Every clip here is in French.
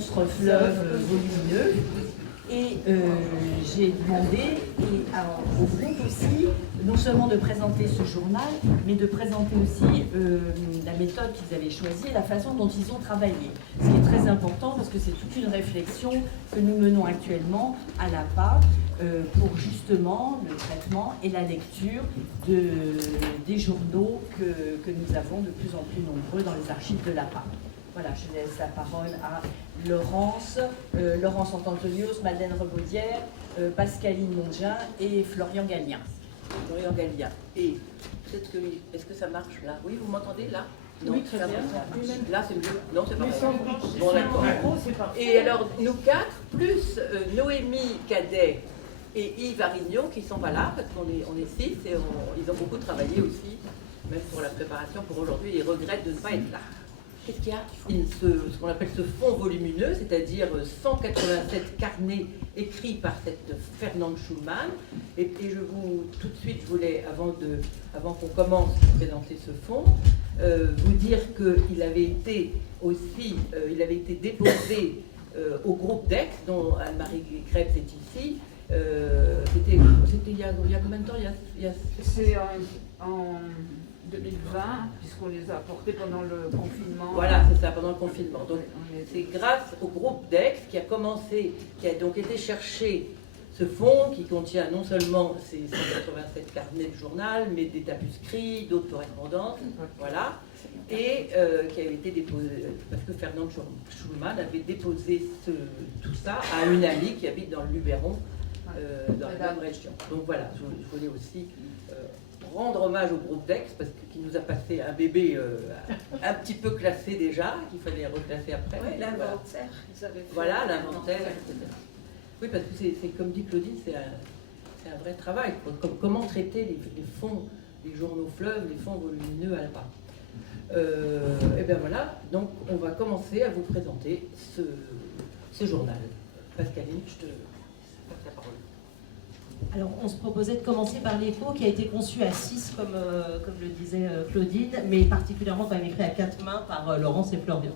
monstre fleuve volumineux. Et j'ai demandé au groupe aussi, non seulement de présenter ce journal, mais de présenter aussi la méthode qu'ils avaient choisie et la façon dont ils ont travaillé. Ce qui est très important parce que c'est toute une réflexion que nous menons actuellement à l'APA pour justement le traitement et la lecture des journaux que nous avons de plus en plus nombreux dans les archives de l'APA. Voilà, je laisse la parole à Laurence Antonios, Madeleine Rebaudière, Pascaline Mongin et Florian Gallien. Florian Gallien. Et peut-être que... Est-ce que ça marche là? Oui, vous m'entendez là? Non, oui, très bien. Là, c'est mieux. Non, c'est pas vrai. Bon, d'accord. Et alors, nous quatre, plus Noémie Cadet et Yves Arignon, qui sont pas là, parce qu'on est six, et ils ont beaucoup travaillé aussi, même pour la préparation pour aujourd'hui, ils regrettent de ne pas être là. Qu'est-ce qu'il y a? Ce qu'on appelle ce fond volumineux, c'est-à-dire 187 carnets écrits par cette Fernande Schulman. Et tout de suite, je voulais, avant qu'on commence à présenter ce fond, vous dire qu'il avait été aussi, il avait été déposé au groupe d'Aix, dont Anne-Marie Krebs est ici. C'était il y a combien de temps? C'est en 2020, puisqu'on les a apportés pendant le confinement. Voilà, c'est ça, pendant le confinement. Donc, c'est grâce au groupe d'Aix qui a donc été chercher ce fonds qui contient non seulement ces 187 carnets de journal, mais des tapuscrits, d'autres correspondances, voilà, et qui avait été déposé, parce que Fernande Schulman avait déposé tout ça à une amie qui habite dans le Luberon, dans la même région. Donc voilà, je voulais aussi rendre hommage au groupe d'Aix, parce qu'il nous a passé un bébé un petit peu classé déjà, qu'il fallait reclasser après. Oui, l'inventaire, ils avaient fait. Voilà, l'inventaire, etc. Oui, parce que c'est comme dit Claudine, c'est un vrai travail. Comment traiter les fonds, les journaux fleuves, les fonds volumineux à la part. Et bien voilà, donc on va commencer à vous présenter ce journal. Pascaline, je te passe la parole. Alors, on se proposait de commencer par l'écho qui a été conçu à 6, comme le disait Claudine, mais particulièrement quand même écrit à 4 mains par Laurence et Florian.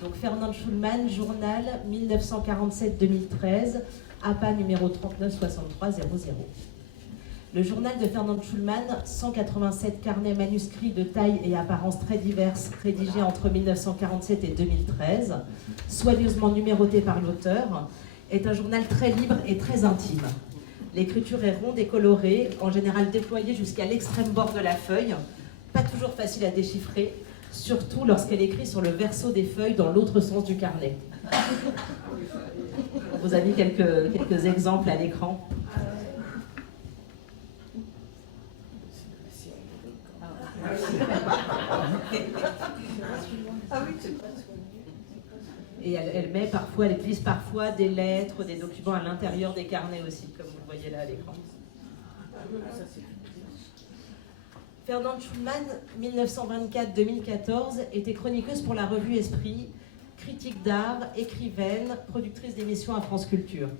Donc, Fernande Schulman, journal 1947-2013, APA numéro 396300. Le journal de Fernande Schulman, 187 carnets manuscrits de taille et apparence très diverses, rédigés entre 1947 et 2013, soigneusement numéroté par l'auteur, est un journal très libre et très intime. L'écriture est ronde et colorée, en général déployée jusqu'à l'extrême bord de la feuille, pas toujours facile à déchiffrer, surtout lorsqu'elle écrit sur le verso des feuilles dans l'autre sens du carnet. On vous a mis quelques exemples à l'écran. Et elle glisse parfois des lettres, des documents à l'intérieur des carnets aussi, comme vous le voyez là à l'écran. Fernande Schulman, 1924-2014, était chroniqueuse pour la revue Esprit, critique d'art, écrivaine, productrice d'émissions à France Culture.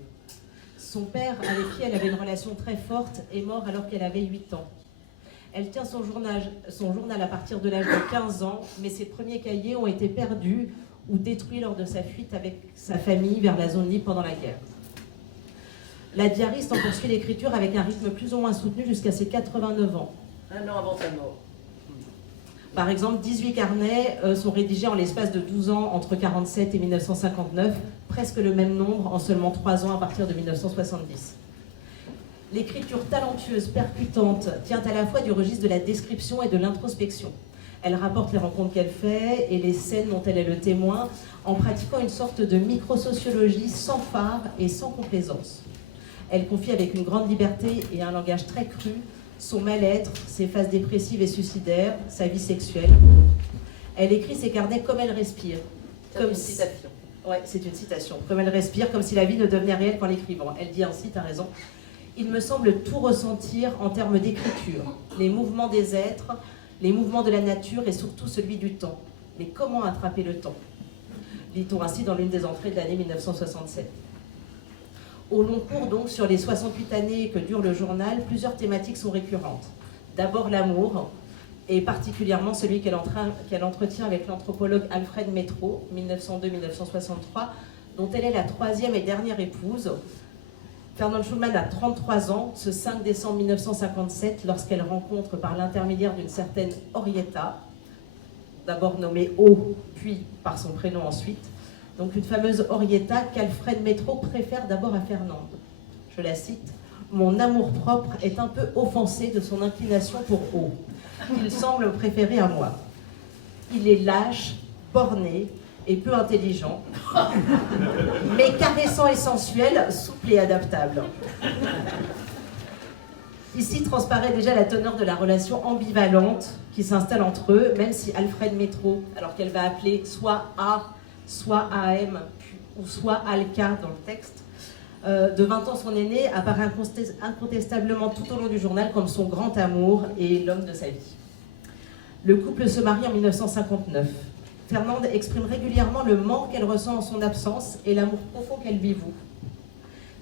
Son père, avec qui elle avait une relation très forte, est mort alors qu'elle avait 8 ans. Elle tient son journal à partir de l'âge de 15 ans, mais ses premiers cahiers ont été perdus ou détruit lors de sa fuite avec sa famille vers la zone libre pendant la guerre. La diariste en poursuit l'écriture avec un rythme plus ou moins soutenu jusqu'à ses 89 ans. Un an avant sa mort. Par exemple, 18 carnets sont rédigés en l'espace de 12 ans entre 1947 et 1959, presque le même nombre en seulement 3 ans à partir de 1970. L'écriture talentueuse, percutante, tient à la fois du registre de la description et de l'introspection. Elle rapporte les rencontres qu'elle fait et les scènes dont elle est le témoin en pratiquant une sorte de microsociologie sans phare et sans complaisance. Elle confie avec une grande liberté et un langage très cru son mal-être, ses phases dépressives et suicidaires, sa vie sexuelle. Elle écrit ses carnets comme elle respire. C'est une citation. Ouais, c'est une citation. Comme elle respire, comme si la vie ne devenait réelle qu'en l'écrivant. Elle dit ainsi, t'as raison. Il me semble tout ressentir en termes d'écriture. Les mouvements des êtres, les mouvements de la nature et surtout celui du temps. Mais comment attraper le temps? Lit-on ainsi dans l'une des entrées de l'année 1967. Au long cours, donc, sur les 68 années que dure le journal, plusieurs thématiques sont récurrentes. D'abord l'amour, et particulièrement celui qu'elle entretient avec l'anthropologue Alfred Métro, 1902-1963, dont elle est la troisième et dernière épouse. Fernande Schulman a 33 ans, ce 5 décembre 1957, lorsqu'elle rencontre par l'intermédiaire d'une certaine Henrietta, d'abord nommée O, puis par son prénom ensuite, donc une fameuse Henrietta qu'Alfred Métro préfère d'abord à Fernande. Je la cite, « Mon amour-propre est un peu offensé de son inclination pour O, qu'il semble préférer à moi. Il est lâche, borné et peu intelligent, mais caressant et sensuel, souple et adaptable. » Ici transparaît déjà la teneur de la relation ambivalente qui s'installe entre eux, même si Alfred Métro, alors qu'elle va appeler soit A, soit AM, ou soit Alka dans le texte, de 20 ans son aîné, apparaît incontestablement tout au long du journal comme son grand amour et l'homme de sa vie. Le couple se marie en 1959. Fernande exprime régulièrement le manque qu'elle ressent en son absence et l'amour profond qu'elle lui voue.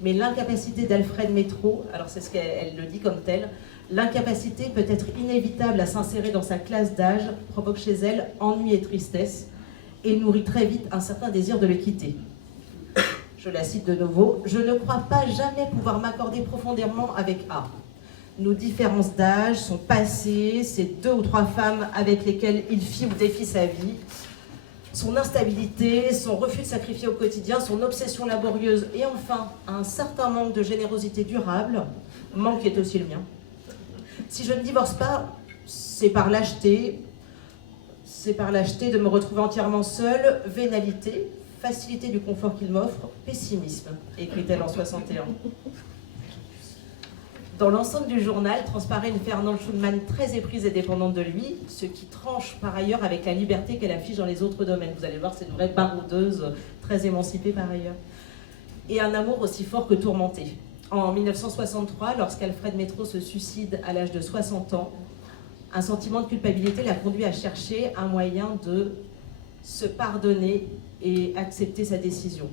Mais l'incapacité d'Alfred Métro, alors c'est ce qu'elle le dit comme tel, l'incapacité peut être inévitable à s'insérer dans sa classe d'âge, provoque chez elle ennui et tristesse, et nourrit très vite un certain désir de le quitter. Je la cite de nouveau, « Je ne crois pas jamais pouvoir m'accorder profondément avec A. Nos différences d'âge, son passé, ces 2 ou 3 femmes avec lesquelles il fit ou défie sa vie, son instabilité, son refus de sacrifier au quotidien, son obsession laborieuse et enfin un certain manque de générosité durable, manque qui est aussi le mien. Si je ne divorce pas, c'est par lâcheté de me retrouver entièrement seule, vénalité, facilité du confort qu'il m'offre, pessimisme, écrit-elle en 61. Dans l'ensemble du journal transparaît une Fernande Schulman très éprise et dépendante de lui, ce qui tranche par ailleurs avec la liberté qu'elle affiche dans les autres domaines. Vous allez voir, c'est une vraie baroudeuse, très émancipée par ailleurs. Et un amour aussi fort que tourmenté. En 1963, lorsqu'Alfred Métro se suicide à l'âge de 60 ans, un sentiment de culpabilité l'a conduit à chercher un moyen de se pardonner et accepter sa décision.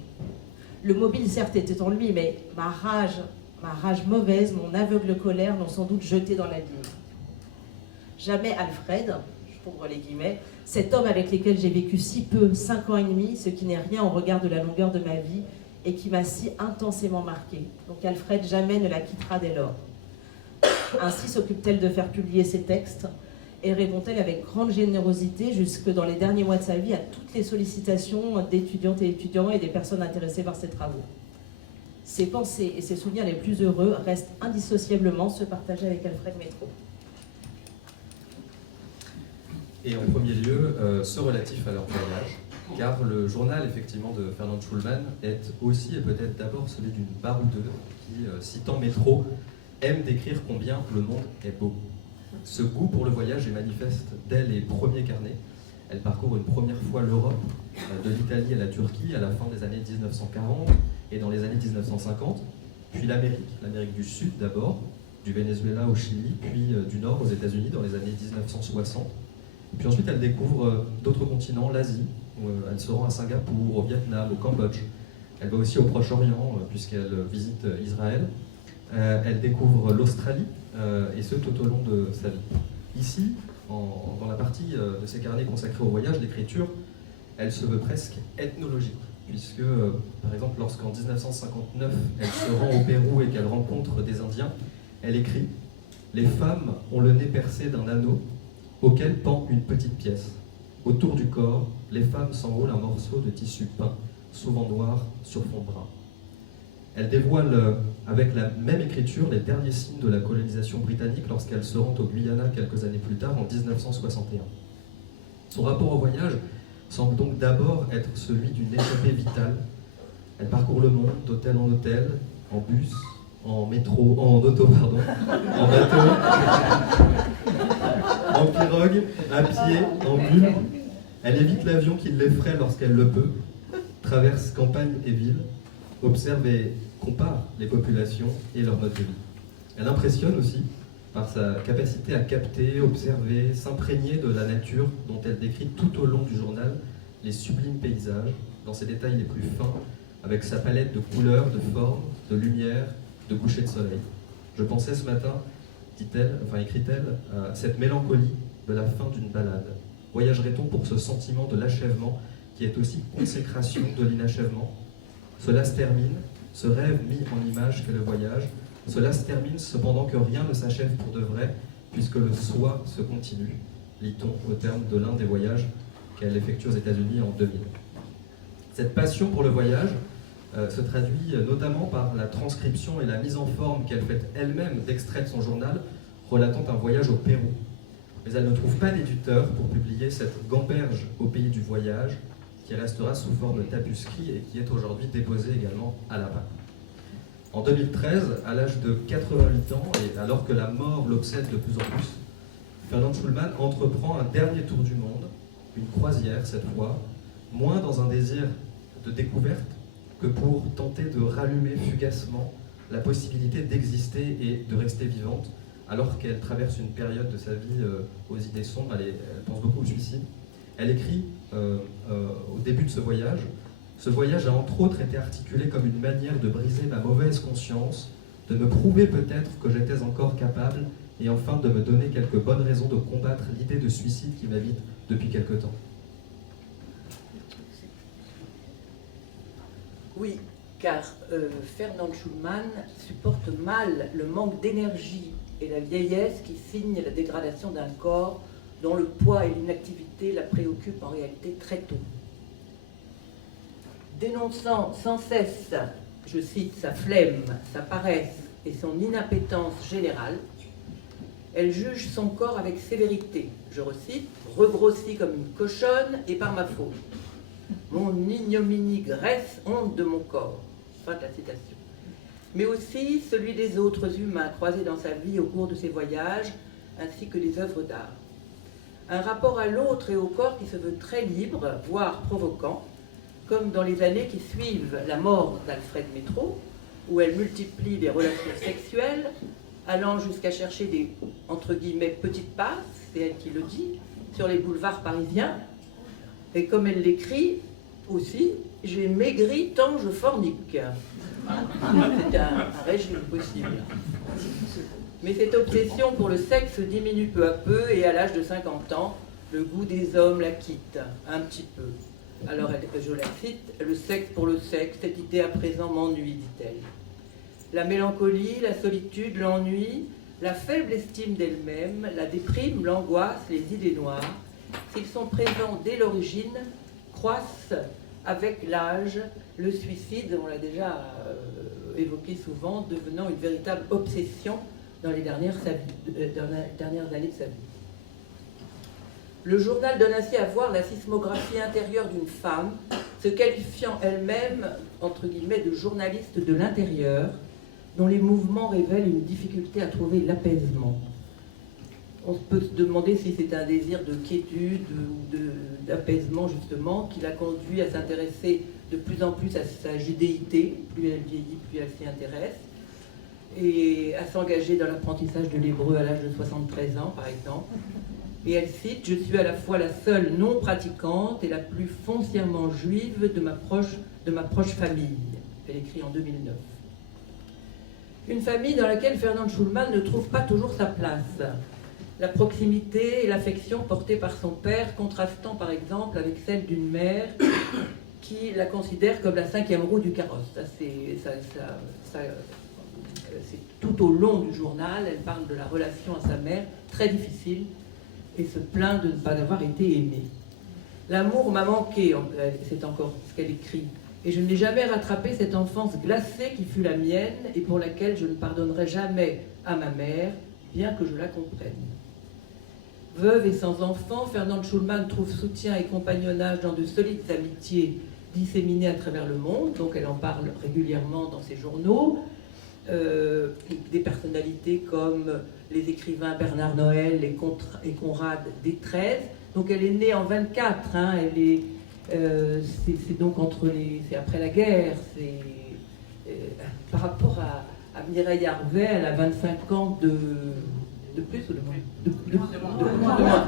Le mobile, certes, était en lui, mais ma rage mauvaise, mon aveugle colère l'ont sans doute jeté dans l'abîme. Jamais Alfred, j'ouvre les guillemets, cet homme avec lequel j'ai vécu si peu, 5 ans et demi, ce qui n'est rien au regard de la longueur de ma vie et qui m'a si intensément marquée. Donc Alfred jamais ne la quittera dès lors. Ainsi s'occupe-t-elle de faire publier ses textes et répond-elle avec grande générosité jusque dans les derniers mois de sa vie à toutes les sollicitations d'étudiantes et étudiants et des personnes intéressées par ses travaux. Ses pensées et ses souvenirs les plus heureux restent indissociablement ceux partagés avec Alfred Métro. Et en premier lieu, ceux relatifs à leur voyage, car le journal effectivement de Fernande Schulman est aussi et peut-être d'abord celui d'une baroudeuse qui, citant Métro, aime décrire combien le monde est beau. Ce goût pour le voyage est manifeste dès les premiers carnets. Elle parcourt une première fois l'Europe, de l'Italie à la Turquie à la fin des années 1940 et dans les années 1950, puis l'Amérique du Sud d'abord, du Venezuela au Chili, puis du Nord aux États-Unis dans les années 1960. Puis ensuite elle découvre d'autres continents, l'Asie, où elle se rend à Singapour, au Vietnam, au Cambodge. Elle va aussi au Proche-Orient puisqu'elle visite Israël. Elle découvre l'Australie, et ce tout au long de sa vie. Ici, dans la partie de ses carnets consacrés au voyage, l'écriture, elle se veut presque ethnologique, puisque, par exemple, lorsqu'en 1959, elle se rend au Pérou et qu'elle rencontre des Indiens, elle écrit « Les femmes ont le nez percé d'un anneau auquel pend une petite pièce. Autour du corps, les femmes s'enroulent un morceau de tissu peint, souvent noir, sur fond brun. » Elle dévoile avec la même écriture les derniers signes de la colonisation britannique lorsqu'elle se rend au Guyana quelques années plus tard, en 1961. Son rapport au voyage semble donc d'abord être celui d'une échappée vitale. Elle parcourt le monde d'hôtel en hôtel, en bus, en métro, en auto, pardon, en bateau, en pirogue, à pied, en bulle. Elle évite l'avion qui l'effraie lorsqu'elle le peut, traverse campagne et ville, observe et compare les populations et leur mode de vie. Elle impressionne aussi par sa capacité à capter, observer, s'imprégner de la nature dont elle décrit tout au long du journal les sublimes paysages, dans ses détails les plus fins, avec sa palette de couleurs, de formes, de lumière, de coucher de soleil. Je pensais ce matin, dit-elle, enfin écrit-elle, à cette mélancolie de la fin d'une balade? Voyagerait-on pour ce sentiment de l'achèvement qui est aussi consécration de l'inachèvement? Cela se termine, ce rêve mis en image qu'est le voyage, cela se termine cependant que rien ne s'achève pour de vrai, puisque le soi se continue, lit-on au terme de l'un des voyages qu'elle effectue aux États-Unis en 2000. Cette passion pour le voyage se traduit notamment par la transcription et la mise en forme qu'elle fait elle-même d'extraits de son journal relatant un voyage au Pérou. Mais elle ne trouve pas d'éditeur pour publier cette gamberge au pays du voyage, qui restera sous forme de tapuscrit et qui est aujourd'hui déposée également à la PAC. En 2013, à l'âge de 88 ans, et alors que la mort l'obsède de plus en plus, Fernand Schulman entreprend un dernier tour du monde, une croisière cette fois, moins dans un désir de découverte que pour tenter de rallumer fugacement la possibilité d'exister et de rester vivante, alors qu'elle traverse une période de sa vie aux idées sombres. Elle pense beaucoup au suicide. Elle écrit au début de ce voyage: ce voyage a entre autres été articulé comme une manière de briser ma mauvaise conscience, de me prouver peut-être que j'étais encore capable, et enfin de me donner quelques bonnes raisons de combattre l'idée de suicide qui m'habite depuis quelque temps. Oui, car Fernand Schulman supporte mal le manque d'énergie et la vieillesse qui signent la dégradation d'un corps dont le poids et l'inactivité la préoccupent en réalité très tôt. Dénonçant sans cesse, je cite, sa flemme, sa paresse et son inappétence générale, elle juge son corps avec sévérité, je recite, regrossi comme une cochonne et par ma faute. Mon ignominie graisse, honte de mon corps. Fin de la citation. Mais aussi celui des autres humains croisés dans sa vie au cours de ses voyages, ainsi que des œuvres d'art. Un rapport à l'autre et au corps qui se veut très libre, voire provoquant, comme dans les années qui suivent la mort d'Alfred Métro, où elle multiplie les relations sexuelles, allant jusqu'à chercher des, entre guillemets, petites passes, c'est elle qui le dit, sur les boulevards parisiens. Et comme elle l'écrit aussi, j'ai maigri tant je fornique. C'est un régime possible. Mais cette obsession pour le sexe diminue peu à peu et à l'âge de 50 ans, le goût des hommes la quitte un petit peu. Alors, je la cite, le sexe pour le sexe, cette idée à présent m'ennuie, dit-elle. La mélancolie, la solitude, l'ennui, la faible estime d'elle-même, la déprime, l'angoisse, les idées noires, s'ils sont présents dès l'origine, croissent avec l'âge, le suicide, on l'a déjà évoqué souvent, devenant une véritable obsession dans les dernières années de sa vie. Le journal donne ainsi à voir la sismographie intérieure d'une femme, se qualifiant elle-même, entre guillemets, de journaliste de l'intérieur, dont les mouvements révèlent une difficulté à trouver l'apaisement. On peut se demander si c'est un désir de quiétude ou d'apaisement, justement, qui l'a conduit à s'intéresser de plus en plus à sa judéité. Plus elle vieillit, plus elle s'y intéresse. Et à s'engager dans l'apprentissage de l'hébreu à l'âge de 73 ans, par exemple. Et elle cite « Je suis à la fois la seule non pratiquante et la plus foncièrement juive de ma proche famille ». Elle écrit en 2009. Une famille dans laquelle Fernand Schulman ne trouve pas toujours sa place. La proximité et l'affection portée par son père contrastant par exemple avec celle d'une mère qui la considère comme la cinquième roue du carrosse. C'est tout au long du journal, elle parle de la relation à sa mère, très difficile, et se plaint de ne pas avoir été aimée. L'amour m'a manqué, c'est encore ce qu'elle écrit, et je n'ai jamais rattrapé cette enfance glacée qui fut la mienne et pour laquelle je ne pardonnerai jamais à ma mère, bien que je la comprenne. Veuve et sans enfant, Fernand Schulman trouve soutien et compagnonnage dans de solides amitiés disséminées à travers le monde, donc elle en parle régulièrement dans ses journaux. Des personnalités comme les écrivains Bernard Noël et Conrad Détrez. Donc elle est née en 24, hein, c'est donc c'est après la guerre. Par rapport à Mireille Harvey, elle a 25 ans de plus ou de moins? De moins.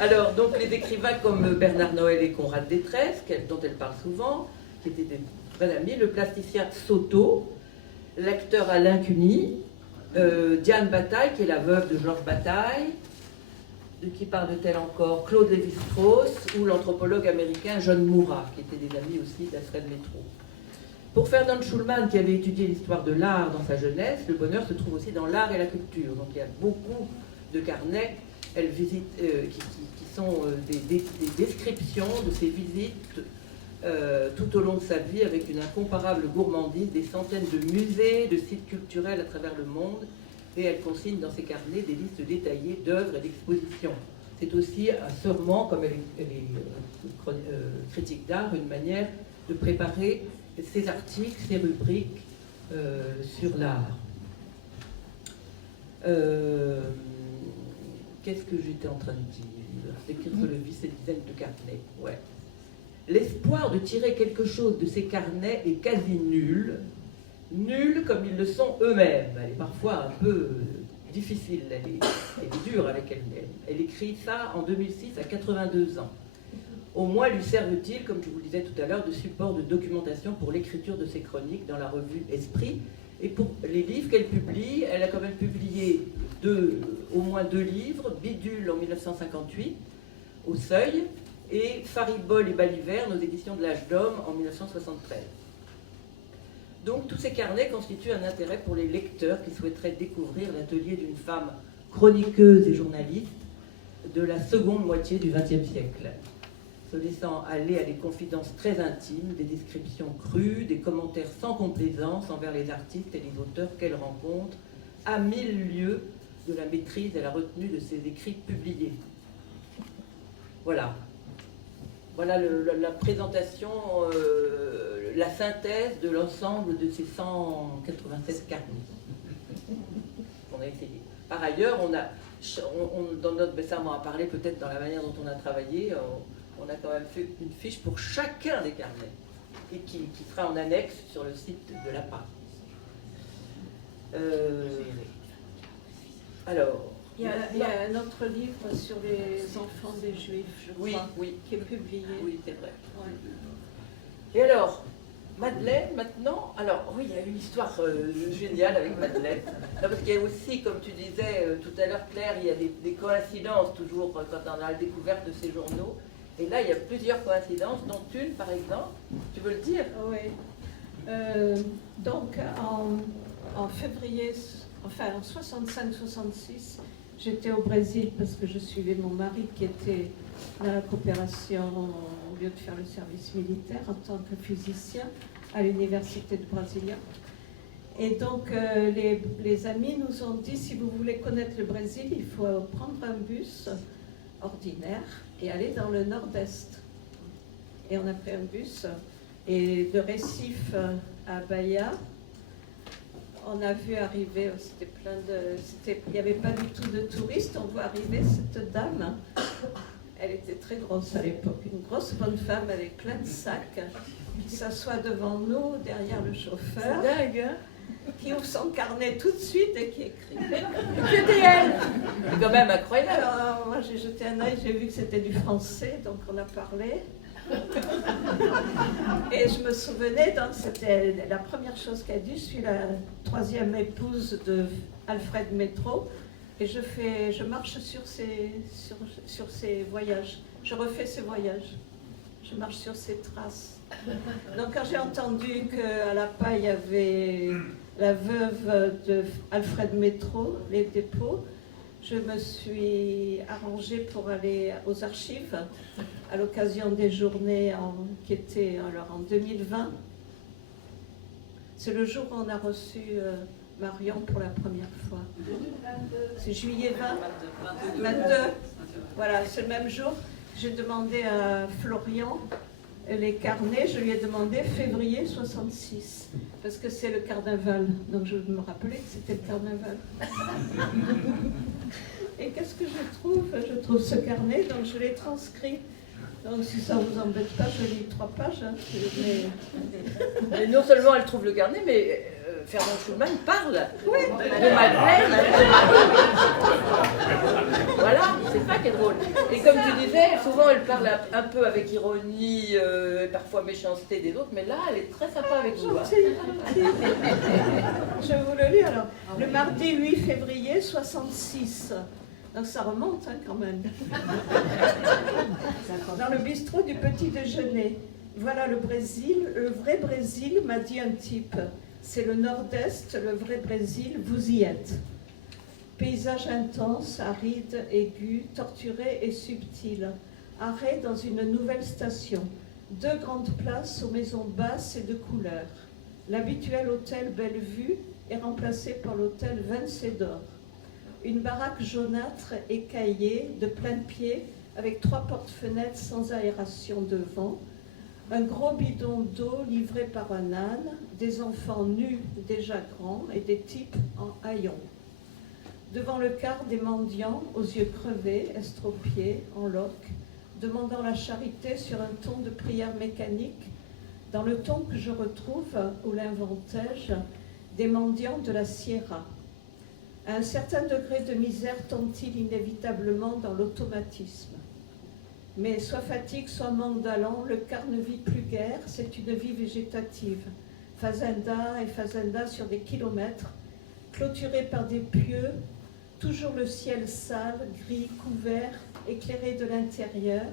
Alors, donc les écrivains comme Bernard Noël et Conrad Détrez, dont elle parle souvent, qui étaient des vrais amis, le plasticien Soto, l'acteur Alain Cuny, Diane Bataille, qui est la veuve de Georges Bataille. De qui parle-t-elle encore? Claude Lévi-Strauss ou l'anthropologue américain John Murrah, qui étaient des amis aussi d'Alfred Métro. Pour Ferdinand Schulman, qui avait étudié l'histoire de l'art dans sa jeunesse, le bonheur se trouve aussi dans l'art et la culture. Donc il y a beaucoup de carnets qui sont des descriptions de ses visites tout au long de sa vie, avec une incomparable gourmandise, des centaines de musées, de sites culturels à travers le monde. Et elle consigne dans ses carnets des listes détaillées d'œuvres et d'expositions. C'est aussi, sûrement, comme elle est critique d'art, une manière de préparer ses articles, ses rubriques sur l'art. Qu'est-ce que j'étais en train de dire? D'écrire sur le vice et dizaines de carnets. Ouais. L'espoir de tirer quelque chose de ces carnets est quasi nul. Nulle comme ils le sont eux-mêmes. Elle est parfois un peu difficile, elle est dure avec elle-même. Elle écrit ça en 2006 à 82 ans. Au moins lui servent-ils, comme je vous le disais tout à l'heure, de support de documentation pour l'écriture de ses chroniques dans la revue Esprit. Et pour les livres qu'elle publie, elle a quand même publié au moins 2 livres, Bidule en 1958, au Seuil, et Faribole et Baliverne aux éditions de l'Âge d'Homme en 1973. Donc tous ces carnets constituent un intérêt pour les lecteurs qui souhaiteraient découvrir l'atelier d'une femme chroniqueuse et journaliste de la seconde moitié du XXe siècle, se laissant aller à des confidences très intimes, des descriptions crues, des commentaires sans complaisance envers les artistes et les auteurs qu'elle rencontre, à 1000 lieues de la maîtrise et la retenue de ses écrits publiés. Voilà. Voilà la présentation, la synthèse de l'ensemble de ces 187 carnets qu'on a essayé. Par ailleurs, dans notre ça on en a parlé peut-être dans la manière dont on a travaillé, on a quand même fait une fiche pour chacun des carnets et qui sera en annexe sur le site de l'APA. Alors. Il y a un autre livre sur les enfants des Juifs, je crois, qui est publié. Oui, c'est vrai. Ouais. Et alors, Madeleine, maintenant, alors oui, il y a une histoire géniale avec Madeleine. Non, parce qu'il y a aussi, comme tu disais tout à l'heure, Claire, il y a des coïncidences toujours quand on a la découverte de ces journaux. Et là, il y a plusieurs coïncidences, dont une, par exemple. Tu veux le dire? Oui. Donc, en février, enfin en 65-66, j'étais au Brésil parce que je suivais mon mari qui était dans la coopération au lieu de faire le service militaire en tant que physicien à l'université de Brasilia. Et donc les amis nous ont dit, si vous voulez connaître le Brésil, il faut prendre un bus ordinaire et aller dans le nord-est. Et on a pris un bus et de Recife à Bahia, on a vu arriver, il n'y avait pas du tout de touristes, on voit arriver cette dame, elle était très grosse à l'époque, une grosse bonne femme avec plein de sacs, qui s'assoit devant nous, derrière le chauffeur, qui ouvre son carnet tout de suite et qui écrit. C'était elle! C'est quand même incroyable! Alors moi j'ai jeté un œil, j'ai vu que c'était du français, donc on a parlé. Et je me souvenais, donc c'était la première chose qu'elle dit, je suis la 3e épouse de Alfred Métro et je marche sur ses voyages, je refais ses voyages, je marche sur ses traces. Donc quand j'ai entendu qu'à la paille il y avait la veuve de Alfred Métro, les dépôts, je me suis arrangée pour aller aux archives à l'occasion des journées qui étaient alors en 2020. C'est le jour où on a reçu Marion pour la première fois. C'est juillet 22. Voilà, c'est le même jour. J'ai demandé à Florian les carnets, je lui ai demandé février 66, parce que c'est le carnaval. Donc je me rappelais que c'était le carnaval. Et qu'est-ce que je trouve? Je trouve ce carnet, donc je l'ai transcrit. Donc si ça ne vous embête pas, je lis 3 pages. Hein. Mais non seulement elle trouve le carnet, mais Fernand Schulman parle de Madeleine. Voilà, c'est ça qui est drôle. Et comme tu disais, souvent elle parle un peu avec ironie, parfois méchanceté des autres, mais là, elle est très sympa avec vous. Hein. Je vous le lis alors. Le mardi 8 février 66. Donc ça remonte hein, quand même. Dans le bistrot du petit déjeuner. Voilà le Brésil, le vrai Brésil, m'a dit un type. C'est le nord-est, le vrai Brésil, vous y êtes. Paysage intense, aride, aigu, torturé et subtil. Arrêt dans une nouvelle station. 2 grandes places aux maisons basses et de couleur. L'habituel hôtel Bellevue est remplacé par l'hôtel Vencedor. Une baraque jaunâtre écaillée, de plain-pied, avec 3 portes-fenêtres sans aération devant, un gros bidon d'eau livré par un âne, des enfants nus déjà grands et des types en haillons. Devant le quart des mendiants, aux yeux crevés, estropiés, en loques, demandant la charité sur un ton de prière mécanique, dans le ton que je retrouve, où l'inventai-je, des mendiants de la Sierra. À un certain degré de misère tombe-t-il inévitablement dans l'automatisme. Mais soit fatigue, soit manque d'allant, le quart ne vit plus guère, c'est une vie végétative. Fazenda et fazenda sur des kilomètres, clôturés par des pieux, toujours le ciel sale, gris, couvert, éclairé de l'intérieur,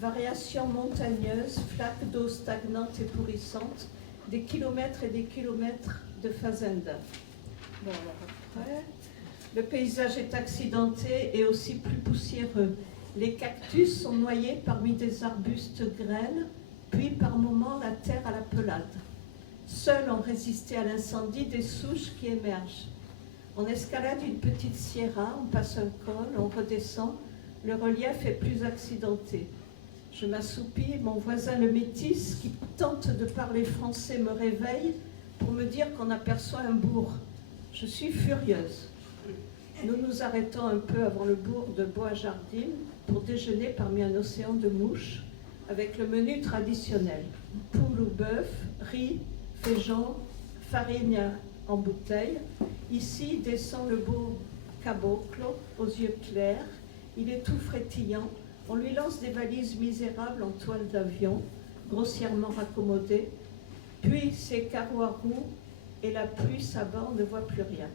variations montagneuses, flaques d'eau stagnantes et pourrissantes, des kilomètres et des kilomètres de fazenda. Bon, alors après, le paysage est accidenté et aussi plus poussiéreux. Les cactus sont noyés parmi des arbustes grêles, puis par moments la terre à la pelade. Seuls ont résisté à l'incendie des souches qui émergent. On escalade une petite sierra, on passe un col, on redescend, le relief est plus accidenté. Je m'assoupis, mon voisin le métis, qui tente de parler français, me réveille pour me dire qu'on aperçoit un bourg. Je suis furieuse. Nous nous arrêtons un peu avant le bourg de Bois-Jardine pour déjeuner parmi un océan de mouches avec le menu traditionnel. Poule ou bœuf, riz, féjon, farine en bouteille. Ici descend le beau caboclo aux yeux clairs. Il est tout frétillant. On lui lance des valises misérables en toile d'avion, grossièrement raccommodées. Puis ses carreaux à roues et la pluie s'abat, on ne voit plus rien.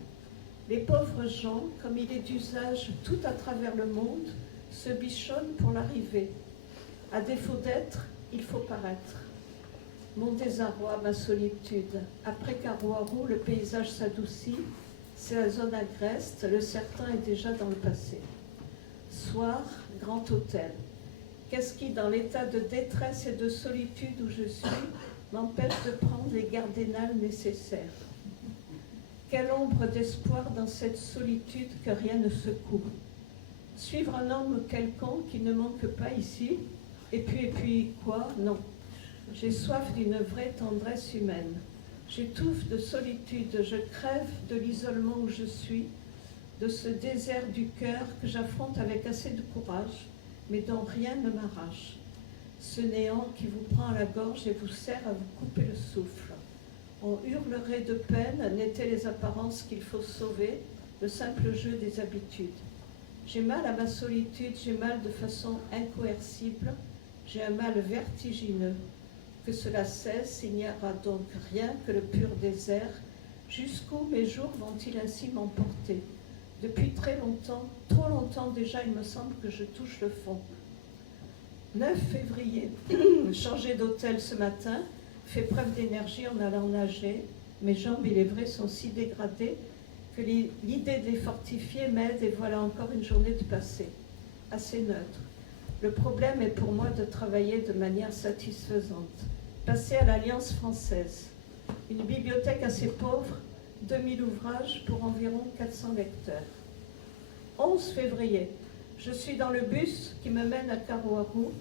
Les pauvres gens, comme il est d'usage tout à travers le monde, se bichonnent pour l'arrivée. À défaut d'être, il faut paraître. Mon désarroi, ma solitude. Après Karouarou, le paysage s'adoucit. C'est la zone agreste, le serpent est déjà dans le passé. Soir, grand hôtel. Qu'est-ce qui, dans l'état de détresse et de solitude où je suis, m'empêche de prendre les gardénales nécessaires? Quelle ombre d'espoir dans cette solitude que rien ne secoue. Suivre un homme quelconque qui ne manque pas ici, et puis quoi? Non. J'ai soif d'une vraie tendresse humaine. J'étouffe de solitude, je crève de l'isolement où je suis, de ce désert du cœur que j'affronte avec assez de courage, mais dont rien ne m'arrache. Ce néant qui vous prend à la gorge et vous sert à vous couper le souffle. On hurlerait de peine, n'étaient les apparences qu'il faut sauver, le simple jeu des habitudes. J'ai mal à ma solitude, j'ai mal de façon incoercible, j'ai un mal vertigineux. Que cela cesse, il n'y aura donc rien que le pur désert. Jusqu'où mes jours vont-ils ainsi m'emporter? Depuis très longtemps, trop longtemps déjà, il me semble que je touche le fond. 9 février, changé d'hôtel ce matin, fait preuve d'énergie en allant nager. Mes jambes, il est vrai, sont si dégradées que l'idée de les fortifier m'aide et voilà encore une journée de passé, assez neutre. Le problème est pour moi de travailler de manière satisfaisante. Passer à l'Alliance française. Une bibliothèque assez pauvre, 2000 ouvrages pour environ 400 lecteurs. 11 février, je suis dans le bus qui me mène à Karouarou,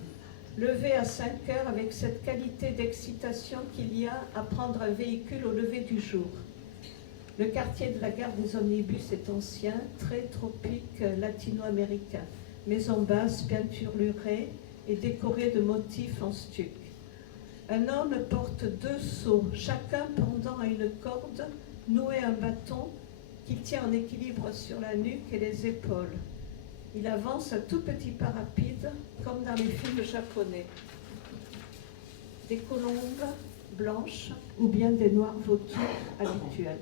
levé à 5 heures avec cette qualité d'excitation qu'il y a à prendre un véhicule au lever du jour. Le quartier de la gare des omnibus est ancien, très tropique latino-américain. Maison basse, peinture lurée et décorée de motifs en stuc. Un homme porte 2 seaux, chacun pendant à une corde, noué un bâton qu'il tient en équilibre sur la nuque et les épaules. Il avance à tout petit pas rapide, comme dans les films japonais. Des colombes blanches ou bien des noirs vautours habituels.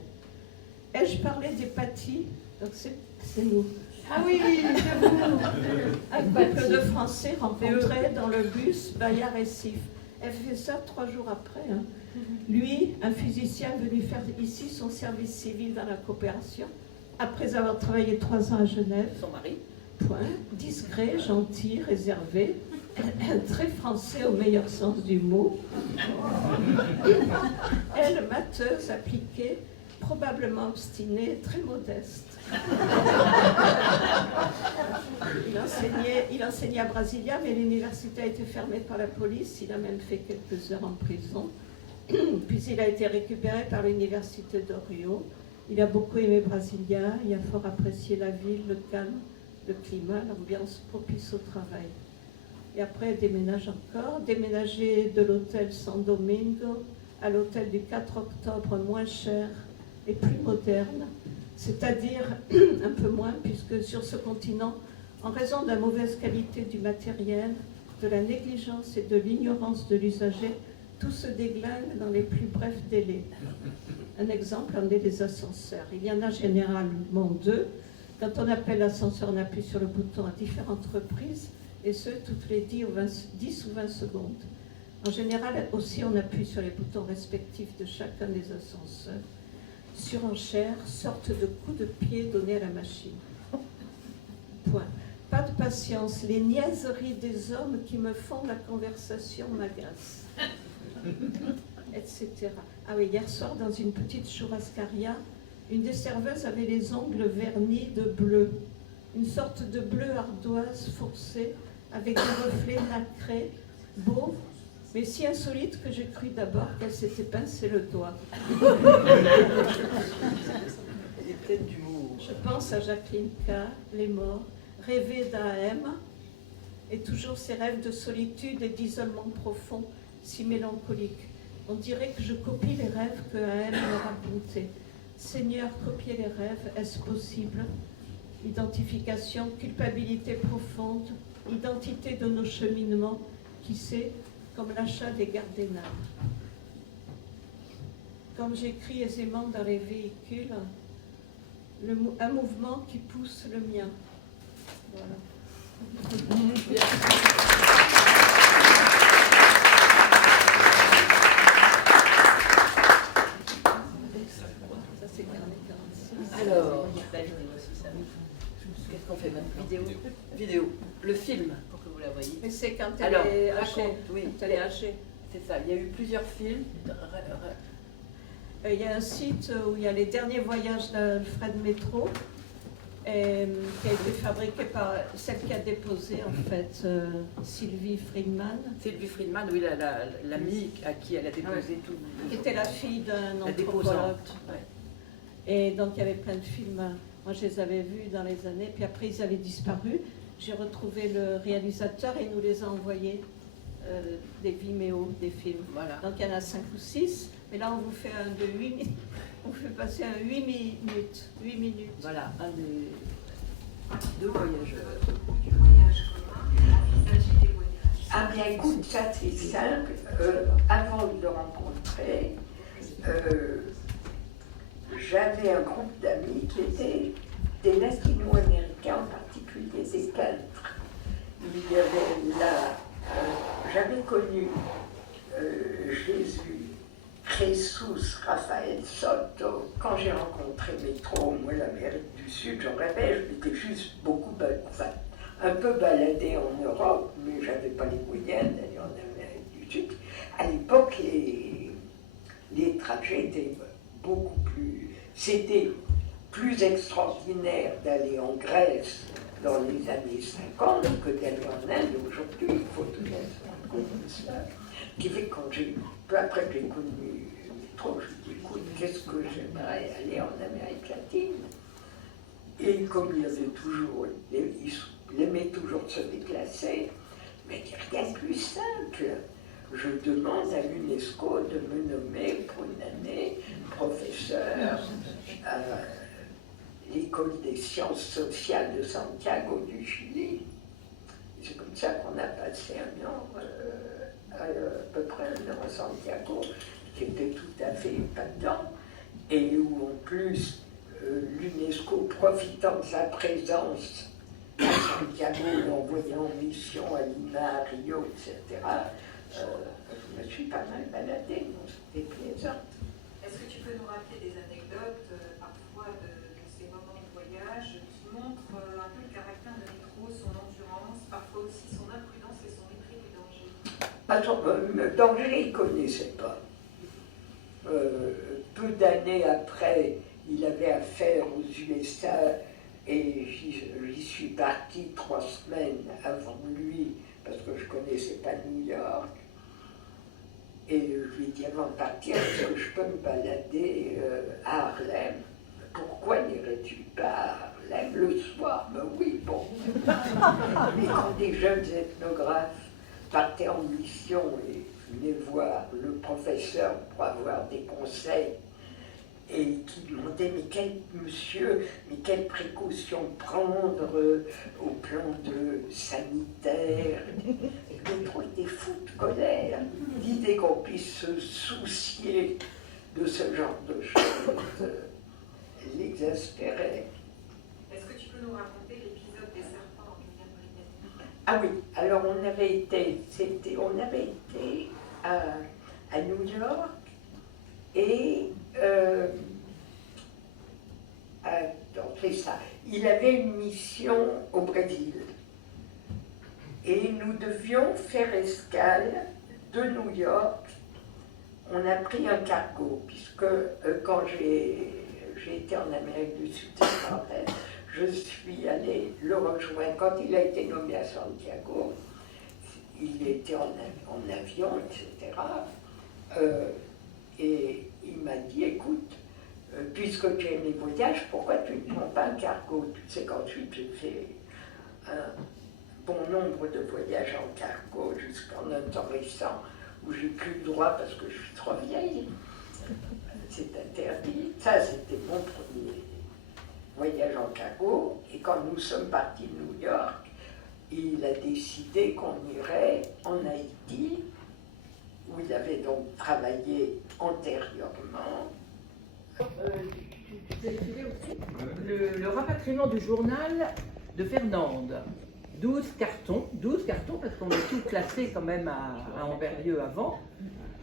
Ai-je parlé des pâtis? Donc c'est nous. Ah oui, c'est vous. Un couple de Français rencontrés dans le bus Bayard-Récif. Elle fait ça 3 jours après. Hein. Lui, un physicien venu faire ici son service civil dans la coopération, après avoir travaillé 3 ans à Genève. Son mari. Point. Discret, gentil, réservé, très français au meilleur sens du mot. Elle, mateuse, appliquée, probablement obstinée, très modeste. Il enseignait à Brasilia, mais l'université a été fermée par la police. Il a même fait quelques heures en prison. Puis il a été récupéré par l'université de Rio. Il a beaucoup aimé Brasilia, il a fort apprécié la ville, le calme, le climat, l'ambiance propice au travail. Et après, il déménage encore, déménager de l'hôtel San Domingo à l'hôtel du 4 octobre, moins cher et plus moderne, c'est-à-dire un peu moins, puisque sur ce continent, en raison de la mauvaise qualité du matériel, de la négligence et de l'ignorance de l'usager, tout se déglingue dans les plus brefs délais. Un exemple en est les ascenseurs. Il y en a généralement 2. Quand on appelle l'ascenseur, on appuie sur le bouton à différentes reprises, et ce, toutes les 10 ou 20 secondes. En général, aussi, on appuie sur les boutons respectifs de chacun des ascenseurs. Surenchère, sorte de coup de pied donné à la machine. Point. Pas de patience. Les niaiseries des hommes qui me font la conversation m'agacent. Etc. Ah oui, hier soir, dans une petite churrascaria, une des serveuses avait les ongles vernis de bleu. Une sorte de bleu ardoise foncé, avec des reflets nacrés, beaux, mais si insolite que j'ai cru d'abord qu'elle s'était pincé le doigt. Je pense à Jacqueline K., les morts, rêver d'A.M., et toujours ces rêves de solitude et d'isolement profond, si mélancoliques. On dirait que je copie les rêves que A.M. me racontait. Seigneur, copier les rêves, est-ce possible? Identification, culpabilité profonde, identité de nos cheminements, qui sait, comme l'achat des gardes-naves. Comme j'écris aisément dans les véhicules, un mouvement qui pousse le mien. Voilà. Alors, qu'est-ce qu'on fait maintenant? Vidéo. Le film, pour que vous la voyez. Mais c'est quand elle Alors, est hachée. oui, Quand elle est hachée. c'est ça. Il y a eu plusieurs films. Il y a un site où il y a les derniers voyages d'Alfred Métro, qui a été fabriqué par celle qui a déposé, en fait, Sylvie Friedman. Sylvie Friedman, oui, l'amie à qui elle a déposé tout. Qui était la fille d'un La anthropologue. déposante. Ouais. Et donc il y avait plein de films, moi je les avais vus dans les années, puis après ils avaient disparu. J'ai retrouvé le réalisateur et il nous les a envoyés, des Vimeo, des films. Voilà. Donc il y en a 5 ou 6, mais là on vous fait un de 8 minutes, on fait passer un 8 minutes. 8 minutes. Voilà, un des 2 voyageurs. Ah bien écoute, ça c'est simple. Avant de le rencontrer, j'avais un groupe d'amis qui étaient des latino-américains, en particulier des Celtes. Il y avait là, j'avais connu Jésus, Jesus, Raphaël Soto. Quand j'ai rencontré Métro, moi l'Amérique du Sud, j'en rêvais, je m'étais juste un peu baladée en Europe, mais j'avais pas les moyens d'aller en Amérique du Sud. À l'époque, les trajets étaient beaucoup plus... C'était plus extraordinaire d'aller en Grèce dans les années 50 que d'aller en Inde aujourd'hui. Il faut tout bien se rendre compte de cela. Qui fait que peu après j'ai connu Métro, je me dis écoute, qu'est-ce que j'aimerais aller en Amérique latine. Et comme il avait toujours, il aimait toujours se déplacer, mais il n'y a rien de plus simple. je demande à l'UNESCO de me nommer pour une année professeur à l'École des sciences sociales de Santiago du Chili. C'est comme ça qu'on a passé un an, à peu près un an à Santiago, qui était tout à fait épatant, et où en plus l'UNESCO, profitant de sa présence à Santiago, l'envoyant en mission à Lima, à Rio, etc., je me suis pas mal baladée, donc c'était plaisant. Est-ce que tu peux nous rappeler des anecdotes parfois de ces moments de voyage qui montrent un peu le caractère de Métro, son endurance, parfois aussi son imprudence et son mépris du danger? Le danger, il ne connaissait pas. Peu d'années après, il avait affaire aux USA et j'y suis partie 3 semaines avant lui parce que je ne connaissais pas New York. Et je lui ai dit avant de partir, est-ce que je peux me balader à Harlem? Pourquoi n'irais-tu pas à Harlem le soir? Ben oui, bon. Mais quand des jeunes ethnographes partaient en mission et venaient voir le professeur pour avoir des conseils, et qui demandaient mais quelles précautions prendre au plan sanitaire. Le Métro était fou de colère. L'idée qu'on puisse se soucier de ce genre de choses l'exaspérait. Est-ce que tu peux nous raconter l'épisode des serpents en Guyane-Britannique? Ah oui, alors on avait été à New York et c'est ça. Il avait une mission au Brésil et nous devions faire escale de New York. On a pris un cargo puisque quand j'ai été en Amérique du Sud, je suis allée le rejoindre quand il a été nommé à Santiago. Il était en avion, etc. Et il m'a dit, écoute, puisque tu aimes les voyages, pourquoi tu ne prends pas un cargo? Tu sais qu'ensuite j'ai fait un bon nombre de voyages en cargo jusqu'en un temps récent où j'ai plus le droit parce que je suis trop vieille. C'est interdit. Ça, c'était mon premier voyage en cargo. Et quand nous sommes partis de New York, il a décidé qu'on irait en Haïti, où il avait donc travaillé antérieurement. Le rapatriement du journal de Fernande. 12 cartons parce qu'on a tout classé quand même à Amberieu avant.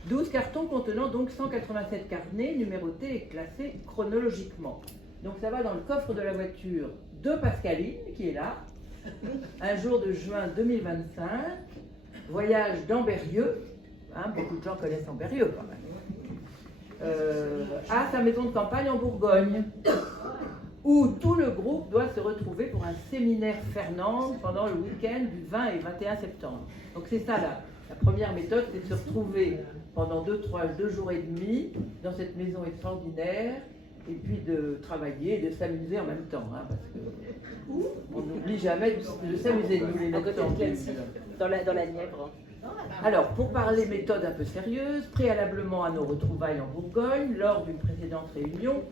12 cartons contenant donc 187 carnets numérotés et classés chronologiquement. Donc ça va dans le coffre de la voiture de Pascaline qui est là. Un jour de juin 2025, voyage d'Amberieu, hein, beaucoup de gens connaissent Amberieu quand même, à sa maison de campagne en Bourgogne, où tout le groupe doit se retrouver pour un séminaire Fernande pendant le week-end du 20 et 21 septembre. Donc c'est ça la première méthode, c'est de se retrouver pendant 2 jours et demi dans cette maison extraordinaire, et puis de travailler et de s'amuser en même temps, hein, parce qu'on n'oublie jamais de s'amuser, nous les médecins. Dans la Nièvre. Alors, pour parler méthode un peu sérieuse, préalablement à nos retrouvailles en Bourgogne, lors d'une précédente réunion,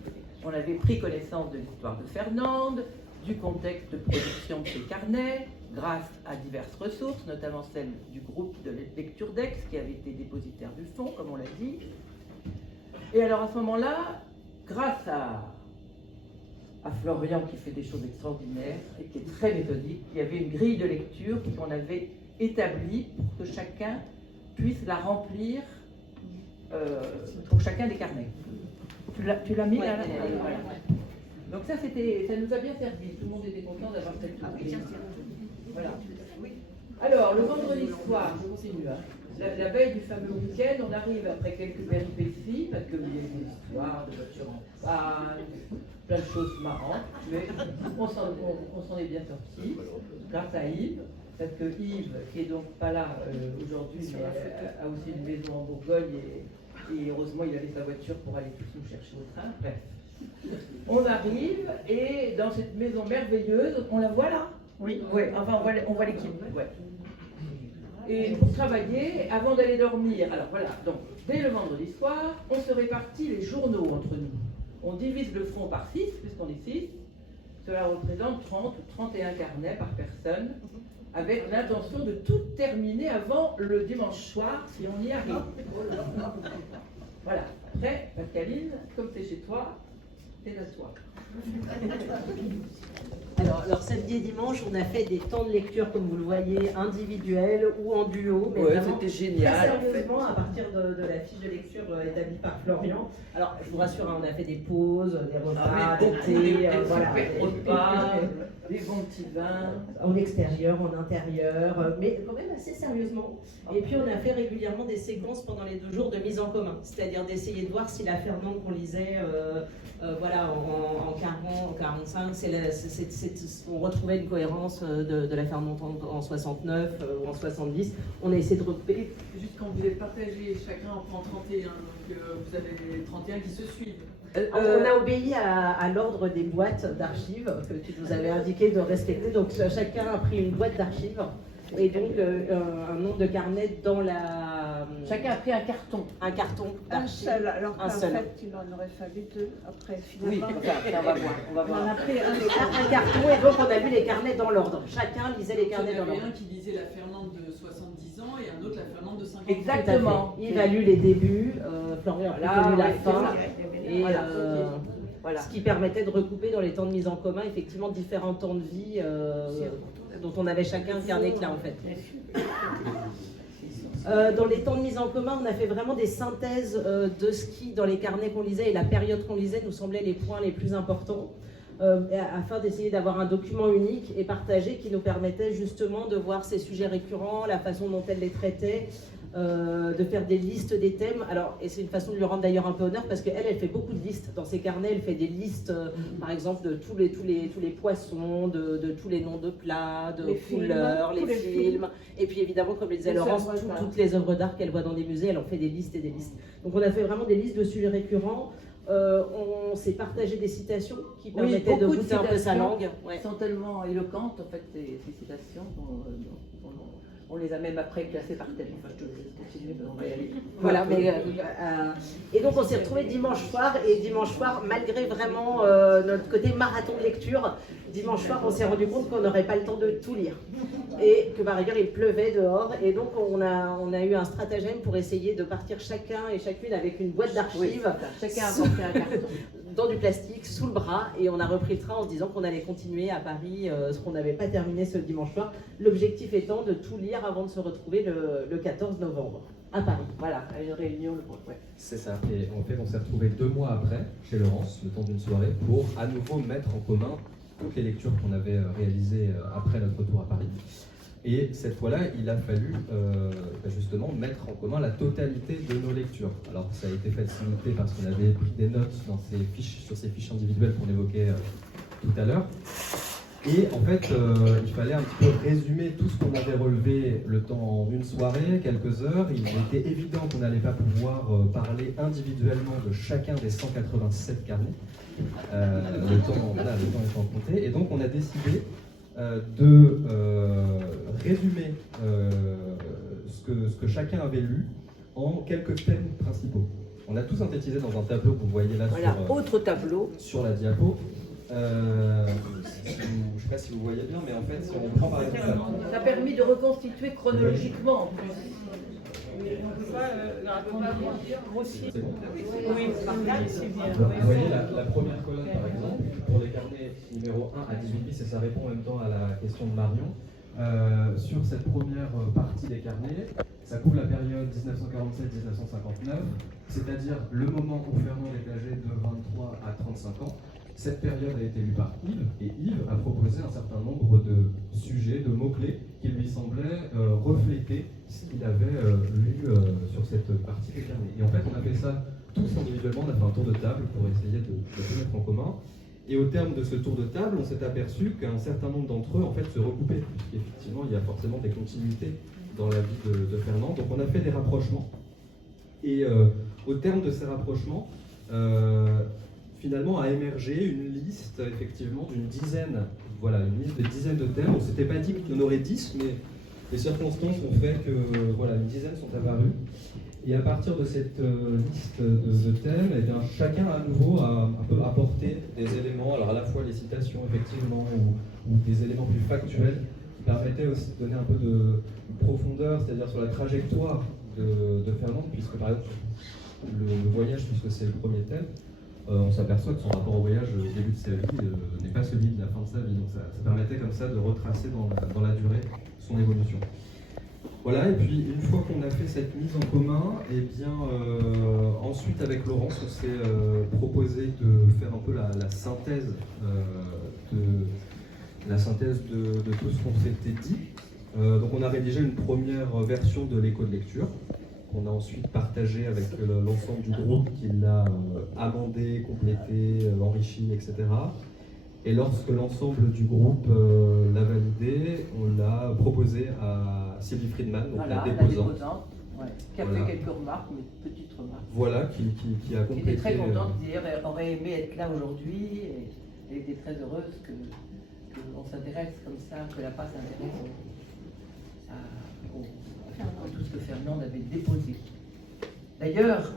on avait pris connaissance de l'histoire de Fernande, du contexte de production de ses carnets, grâce à diverses ressources, notamment celle du groupe de lecture d'Aix, qui avait été dépositaire du fonds, comme on l'a dit. Et alors, à ce moment-là, grâce à Florian qui fait des choses extraordinaires et qui est très méthodique, il y avait une grille de lecture qu'on avait établie pour que chacun puisse la remplir pour chacun des carnets. Tu l'as mis là, voilà. Donc ça nous a bien servi, tout le monde était content d'avoir cette grille. Voilà. Alors, le vendredi soir, je continue, hein. La veille du fameux week-end, on arrive après quelques péripéties, parce qu'il y a des histoires de voitures en panne, plein de choses marrantes, mais on s'en est bien sorti, grâce à Yves, parce que Yves, qui est donc pas là aujourd'hui, mais a aussi une maison en Bourgogne, et heureusement il avait sa voiture pour aller tous nous chercher au train, bref. On arrive, et dans cette maison merveilleuse, on la voit là? Oui, enfin on voit l'équipe. Ouais. Et pour travailler, avant d'aller dormir, alors voilà, donc dès le vendredi soir, on se répartit les journaux entre nous. On divise le fonds par 6, puisqu'on est 6. Cela représente 30 ou 31 carnets par personne, avec l'intention de tout terminer avant le dimanche soir, si on y arrive. Voilà. Après, Pascaline, comme c'est chez toi, c'est à toi. Alors, samedi et dimanche, on a fait des temps de lecture, comme vous le voyez, individuels ou en duo. Mais Ouais, vraiment, c'était génial. très sérieusement, à partir de la fiche de lecture établie par Florian. Alors, je vous rassure, hein, on a fait des pauses, des repas, des thés, voilà, super repas, des bons petits vins. En extérieur, en intérieur, mais quand même assez sérieusement. Et puis, on a fait régulièrement des séquences pendant les 2 jours de mise en commun, c'est-à-dire d'essayer de voir si la Fernande qu'on lisait voilà, en 40, en 45, on retrouvait une cohérence de la Fernande en 69 ou en 70. On a essayé de regrouper. Juste quand vous êtes partagé, chacun en prend 31, donc vous avez 31 qui se suivent. On a obéi à l'ordre des boîtes d'archives que tu nous avais indiqué de respecter. Donc chacun a pris une boîte d'archives et donc un nombre de carnets dans la... Chacun a pris un carton. Un carton Un d'archives. seul, alors qu'en Un seul. fait, il en aurait fallu 2 après, Oui, finalement. enfin, on va voir. On va On voir. en a pris un seul. Un carton et donc on a lu les carnets dans l'ordre. Chacun lisait les Il y en carnets dans avait l'ordre. un qui disait la Fernande de 70 ans et un autre la Fernande de 50 ans. Exactement. Yves a lu les débuts, Florian a Voilà, lu la ouais, fin. c'est ça. Et Voilà. Voilà. ce qui permettait de recouper dans les temps de mise en commun effectivement différents temps de vie dont on avait chacun un carnet clé en fait. Dans les temps de mise en commun, on a fait vraiment des synthèses de ce qui, dans les carnets qu'on lisait et la période qu'on lisait, nous semblaient les points les plus importants, afin d'essayer d'avoir un document unique et partagé qui nous permettait justement de voir ces sujets récurrents, la façon dont elle les traitait, de faire des listes des thèmes. Alors, et c'est une façon de lui rendre d'ailleurs un peu honneur parce qu'elle, elle fait beaucoup de listes dans ses carnets. Elle fait des listes, par exemple, de tous les poissons, de tous les noms de plats, de Les films, couleurs, les tous les films. Et puis évidemment, comme le disait Les Laurence, œuvres d'art. toutes les œuvres d'art qu'elle voit dans des musées, elle en fait des listes et des listes. Donc on a fait vraiment des listes de sujets récurrents. On s'est partagé des citations qui permettaient de beaucoup de goûter un peu sa citations. langue. Ouais. Elles sont tellement éloquentes, en fait, ces citations. On les a même après classées par thème. Enfin, je te laisse continuer, mais on va y aller. Voilà, mais, et donc on s'est retrouvés dimanche soir, et dimanche soir, malgré vraiment notre côté marathon de lecture, dimanche soir on s'est rendu compte qu'on n'aurait pas le temps de tout lire. Et que par ailleurs il pleuvait dehors, et donc on a eu un stratagème pour essayer de partir chacun et chacune avec une boîte d'archives, Chacun a apporté un carton. dans du plastique, sous le bras, et on a repris le train en se disant qu'on allait continuer à Paris ce qu'on n'avait pas terminé ce dimanche soir. L'objectif étant de tout lire avant de se retrouver le 14 novembre à Paris. Voilà, à une réunion. Ouais. C'est ça. Et en fait, on s'est retrouvés 2 mois après, chez Laurence, le temps d'une soirée, pour à nouveau mettre en commun toutes les lectures qu'on avait réalisées après notre retour à Paris. Et cette fois-là, il a fallu justement mettre en commun la totalité de nos lectures. Alors ça a été facilité parce qu'on avait pris des notes dans ces fiches, sur ces fiches individuelles qu'on évoquait tout à l'heure. Et en fait, il fallait un petit peu résumer tout ce qu'on avait relevé le temps en une soirée, quelques heures. Il était évident qu'on n'allait pas pouvoir parler individuellement de chacun des 187 carnets. Le temps étant compté. Et donc on a décidé de résumer ce que chacun avait lu en quelques thèmes principaux. On a tout synthétisé dans un tableau que vous voyez là Voilà, autre tableau. sur la diapo. Je ne sais pas si vous voyez bien, mais en fait, si on prend par exemple Ça a permis de reconstituer chronologiquement. c'est bon. Oui, Vous voyez la première colonne, par exemple, pour les carnets numéro 1 à 18 bis, et ça répond en même temps à la question de Marion. Sur cette première partie des carnets, ça couvre la période 1947-1959, c'est-à-dire le moment où Fernand est âgé de 23 à 35 ans. Cette période a été lue par Yves, et Yves a proposé un certain nombre de sujets, de mots-clés qui lui semblaient refléter ce qu'il avait lu sur cette partie des carnets. Et en fait, on a fait ça tous individuellement, on a fait un tour de table pour essayer de tout mettre en commun. Et au terme de ce tour de table, on s'est aperçu qu'un certain nombre d'entre eux en fait se recoupaient, puisqu'effectivement il y a forcément des continuités dans la vie de Fernand. Donc on a fait des rapprochements. Et au terme de ces rapprochements, finalement a émergé une liste effectivement d'une dizaine, voilà, une liste de dizaines de thèmes. On ne s'était pas dit qu'il y en aurait 10, mais Les circonstances ont fait que voilà, une dizaine sont apparues. Et à partir de cette liste de thèmes, eh bien, chacun à nouveau a un peu apporté des éléments, alors à la fois les citations effectivement, ou des éléments plus factuels, qui permettaient aussi de donner un peu de profondeur, c'est-à-dire sur la trajectoire de Fernande, puisque par exemple, le voyage, puisque c'est le premier thème, on s'aperçoit que son rapport au voyage au début de sa vie n'est pas celui de la fin de sa vie. Donc ça permettait comme ça de retracer dans la durée son évolution. Voilà, et puis une fois qu'on a fait cette mise en commun, et bien ensuite avec Laurence, on s'est proposé de faire un peu la synthèse de tout ce qu'on s'était dit. Donc on a rédigé une première version de l'écho de lecture, qu'on a ensuite partagé avec l'ensemble du groupe qui l'a amendé, complété, enrichi, etc. Et lorsque l'ensemble du groupe l'a validé, on l'a proposé à Sylvie Friedman, donc voilà, la déposante. Ouais, qui a fait quelques remarques, mais petites remarques. Voilà, qui a complété. Qui était très contente, elle aurait aimé être là aujourd'hui, et elle était très heureuse qu'on s'intéresse comme ça, que la PAS s'intéresse à tout ce que Fernande avait déposé. D'ailleurs,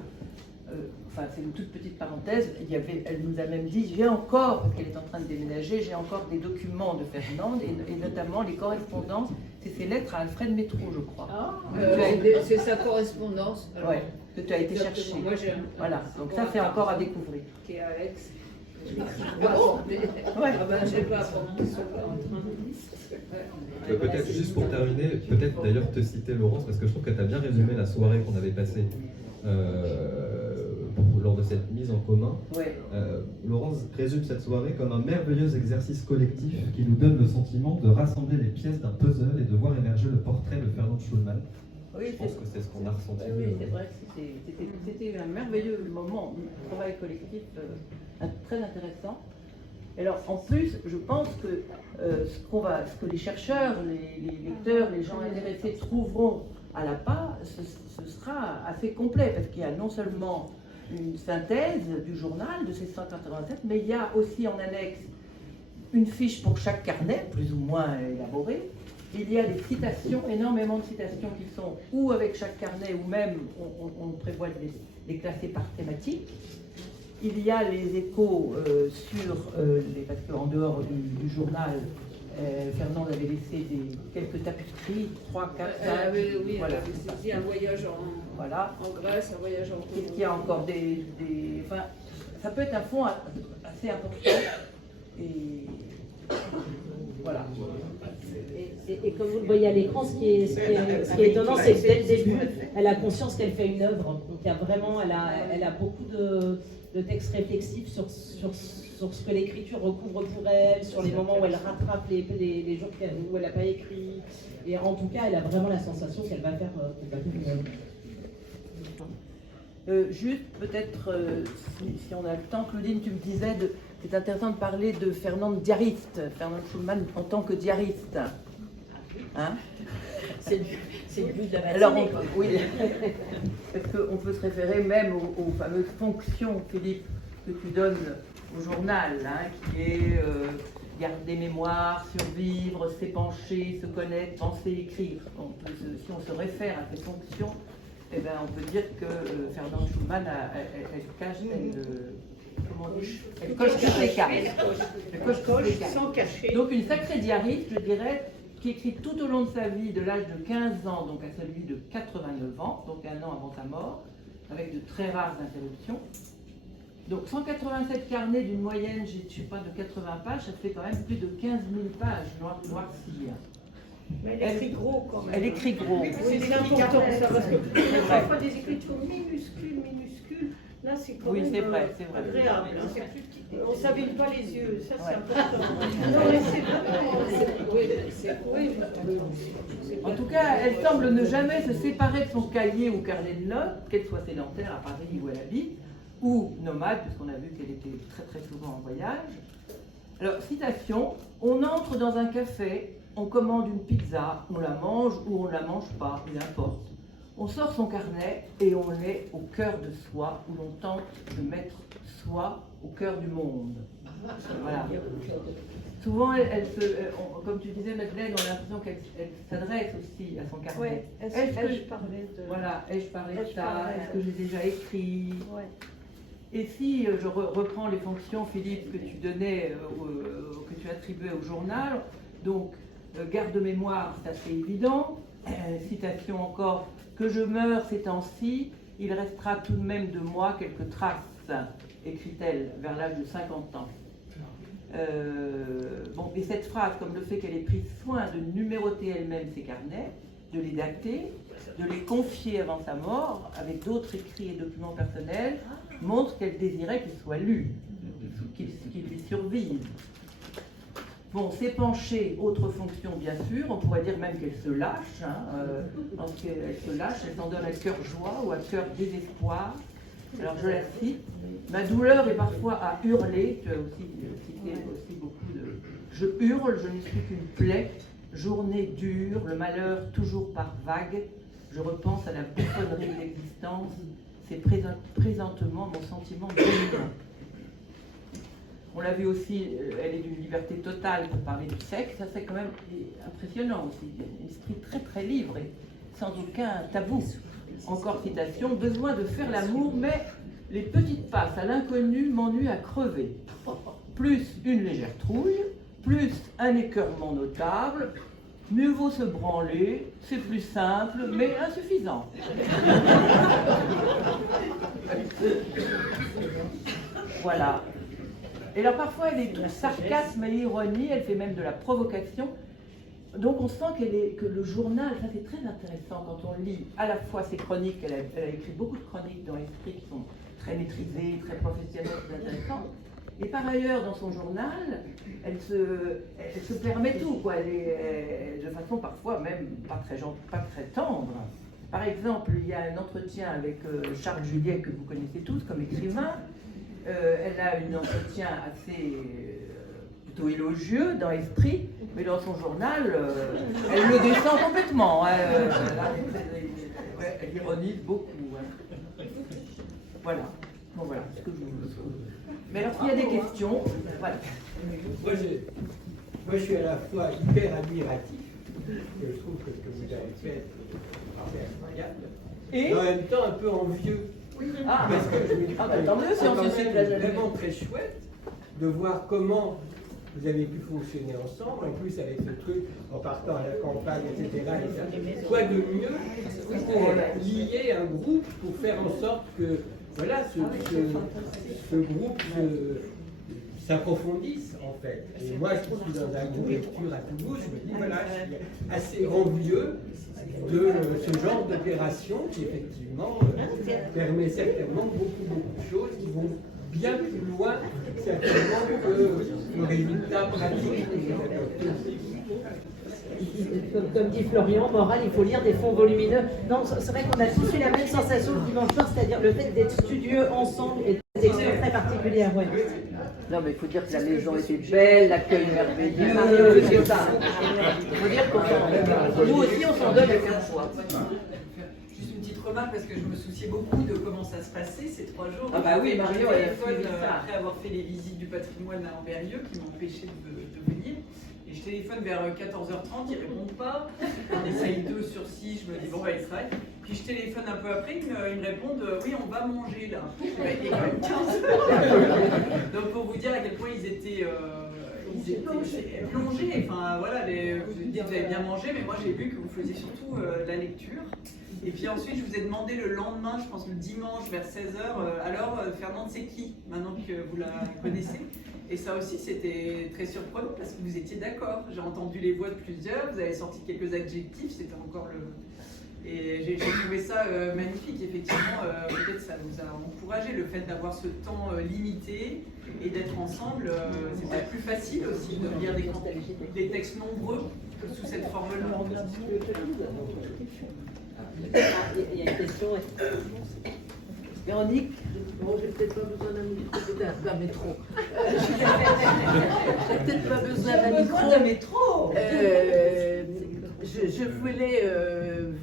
c'est une toute petite parenthèse, elle nous a même dit, j'ai encore, parce qu'elle est en train de déménager, j'ai encore des documents de Fernande, et notamment les correspondances, c'est ses lettres à Alfred Métro, je crois. C'est sa correspondance. Oui, que tu as été chercher. Voilà, donc ça c'est encore à découvrir. Qui est à Aix. J'ai pas pendant qu'ils sont pas en train de peut-être juste pour terminer, peut-être d'ailleurs te citer Laurence, parce que je trouve que tu as bien résumé la soirée qu'on avait passée lors de cette mise en commun. Ouais. Laurence résume cette soirée comme un merveilleux exercice collectif qui nous donne le sentiment de rassembler les pièces d'un puzzle et de voir émerger le portrait de Fernand Schulman. Oui, je pense que c'est ce qu'on a ressenti. Oui, c'est vrai que c'était un merveilleux moment, un travail collectif très intéressant. Et alors, en plus, je pense que ce que les chercheurs, les lecteurs, les gens intéressés trouveront à la PA, ce sera assez complet, parce qu'il y a non seulement une synthèse du journal de ces 187, mais il y a aussi en annexe une fiche pour chaque carnet, plus ou moins élaborée. Il y a des citations, énormément de citations qui sont ou avec chaque carnet, ou même on prévoit de les classer par thématique. Il y a les échos parce qu'en dehors du journal, Fernande avait laissé quelques tapisseries, 3, 4, 5. Oui, voilà. Elle avait un voyage en Grèce, un voyage en Congo. Il y a encore enfin, ça peut être un fond assez important. Et voilà. Et comme vous le voyez à l'écran, ce qui est étonnant, c'est que dès le début, elle a conscience qu'elle fait une œuvre. Donc il y a vraiment, elle a beaucoup de textes réflexifs sur ce que l'écriture recouvre pour elle, sur les moments où elle rattrape les jours où elle n'a pas écrit. Et en tout cas, elle a vraiment la sensation qu'elle va faire une œuvre. Juste peut-être, si on a le temps, Claudine, tu me disais, c'est intéressant de parler de Fernande diariste, Fernande Schulman en tant que diariste. Hein? C'est le but de la matinée. Alors, oui, parce qu'on peut se référer même aux fameuses fonctions, Philippe, que tu donnes au journal, hein, qui est garder mémoire, survivre, s'épancher, se connaître, penser, écrire. Si on se réfère à ces fonctions, eh ben, on peut dire que Fernande Schulman, elle cache, elle coche toutes les cases. Elle coche toutes les cases. Sans cacher. Donc une sacrée diariste, je dirais, qui écrit tout au long de sa vie, de l'âge de 15 ans donc à celui de 89 ans, donc un an avant sa mort, avec de très rares interruptions. Donc 187 carnets d'une moyenne, je ne sais pas, de 80 pages, ça fait quand même plus de 15 000 pages noircies. Mais elle écrit gros quand même. Elle écrit gros. C'est important ça, parce que parfois des écritures minuscules. Là, c'est quand même agréable. On ne s'abîme pas les yeux, ça c'est important. Non, mais c'est vraiment... En tout cas, elle semble ne jamais se séparer de son cahier ou carnet de notes, qu'elle soit sédentaire à Paris où elle habite, ou nomade, puisqu'on a vu qu'elle était très très souvent en voyage. Alors, citation, on entre dans un café, on commande une pizza, on la mange ou on ne la mange pas, il importe. On sort son carnet et on est au cœur de soi, où l'on tente de mettre soi au cœur du monde. Voilà. Souvent, comme tu disais, Madeleine, on a l'impression qu'elle s'adresse aussi à son carnet. Ouais, est-ce que je parlais de... Voilà, ai-je parlé de Ai-je ça? parlé, Est-ce que j'ai déjà écrit? Ouais. Et si je reprends les fonctions, Philippe, que tu donnais, que tu attribuais au journal, donc garde-mémoire, ça c'est évident. Citation encore, que je meurs ces temps-ci, il restera tout de même de moi quelques traces, écrit-elle vers l'âge de 50 ans. Bon, et cette phrase, comme le fait qu'elle ait pris soin de numéroter elle-même ses carnets, de les dater, de les confier avant sa mort, avec d'autres écrits et documents personnels, montre qu'elle désirait qu'ils soient lus, qu'ils lui survivent. Bon, s'épancher, autre fonction bien sûr, on pourrait dire même qu'elle se lâche, lorsqu'elle se lâche, elle s'en donne à cœur joie ou à cœur désespoir. Alors je la cite, ma douleur est parfois à hurler, tu as aussi cité beaucoup de... Je hurle, je ne suis qu'une plaie, journée dure, le malheur toujours par vagues, je repense à la bouffonnerie de l'existence, c'est présentement mon sentiment dominant. On l'a vu aussi, elle est d'une liberté totale pour parler du sexe, ça c'est quand même impressionnant aussi, un esprit très très libre et sans aucun tabou. Encore citation, besoin de faire l'amour, mais les petites passes à l'inconnu m'ennuient à crever. Plus une légère trouille, plus un écœurement notable, mieux vaut se branler, c'est plus simple, mais insuffisant. Voilà. Et alors parfois elle est tout sarcasme et ironie, elle fait même de la provocation. Donc on sent que le journal, ça c'est très intéressant quand on lit à la fois ses chroniques, elle a écrit beaucoup de chroniques dans l'esprit qui sont très maîtrisées, très professionnelles, très intéressantes. Et par ailleurs, dans son journal, elle se permet tout, quoi. Elle est de façon parfois même pas très tendre. Par exemple, il y a un entretien avec Charles Juliet, que vous connaissez tous comme écrivain. Elle a un entretien assez plutôt élogieux dans l'esprit, mais dans son journal, elle le descend complètement. Elle ironise beaucoup. Voilà. Bon, voilà ce que je vous trouve. Mais alors, s'il y a des questions, voilà. Moi, je suis à la fois hyper admiratif, que je trouve que ce que vous avez fait est incroyable, et en même temps un peu envieux. Ah, parce que je me dis, tant mieux si on se suit c'est vraiment très chouette de voir comment vous avez pu fonctionner ensemble, en plus avec ce truc, en partant à la campagne, etc. Quoi de mieux pour lier un groupe, pour faire en sorte que voilà, ce groupe s'approfondisse en fait. Et moi, je suis dans un groupe lecture à Toulouse, je me dis, voilà, je suis assez envieux de ce genre d'opération qui effectivement permet certainement beaucoup de choses qui vont bien plus loin certainement que le résultat pratique. Comme dit Florian, moral, il faut lire des fonds volumineux. Non, c'est vrai qu'on a tous eu la même sensation le dimanche soir, c'est-à-dire le fait d'être studieux ensemble et des expériences très particulières. Ouais. Non, mais il faut dire que la maison était belle, l'accueil merveilleux, c'est ça. Il faut dire qu'on nous aussi, on s'en donne à cœur joie. Juste une petite remarque, parce que je me souciais beaucoup de comment ça se passait ces 3 jours. Ah bah oui, Marion, elle a téléphone suivi ça. après avoir fait les visites du patrimoine à Amberieu qui m'empêchaient de venir. Et je téléphone vers 14h30, ils ne répondent pas. On essaye 2 sur 6, je me dis bon, bah, ils travaillent. Puis je téléphone un peu après, ils me répondent oui, on va manger là. Il est quand même 15h. Donc pour vous dire à quel point ils étaient plongés. Enfin voilà, vous dites que vous avez bien mangé, mais moi j'ai vu que vous faisiez surtout la lecture. Et puis ensuite, je vous ai demandé le lendemain, je pense le dimanche vers 16h, alors Fernande, c'est qui, maintenant que vous la connaissez? Et ça aussi, c'était très surprenant parce que vous étiez d'accord. J'ai entendu les voix de plusieurs, vous avez sorti quelques adjectifs, c'était encore le... Et j'ai trouvé ça magnifique, effectivement, peut-être ça nous a encouragé, le fait d'avoir ce temps limité et d'être ensemble, c'est peut-être plus facile aussi de lire des textes nombreux que sous cette forme-là. Il y a une question. Véronique? Bon, j'ai peut-être pas besoin d'un métro. J'ai peut-être pas besoin d'un micro. D'un métro. Je voulais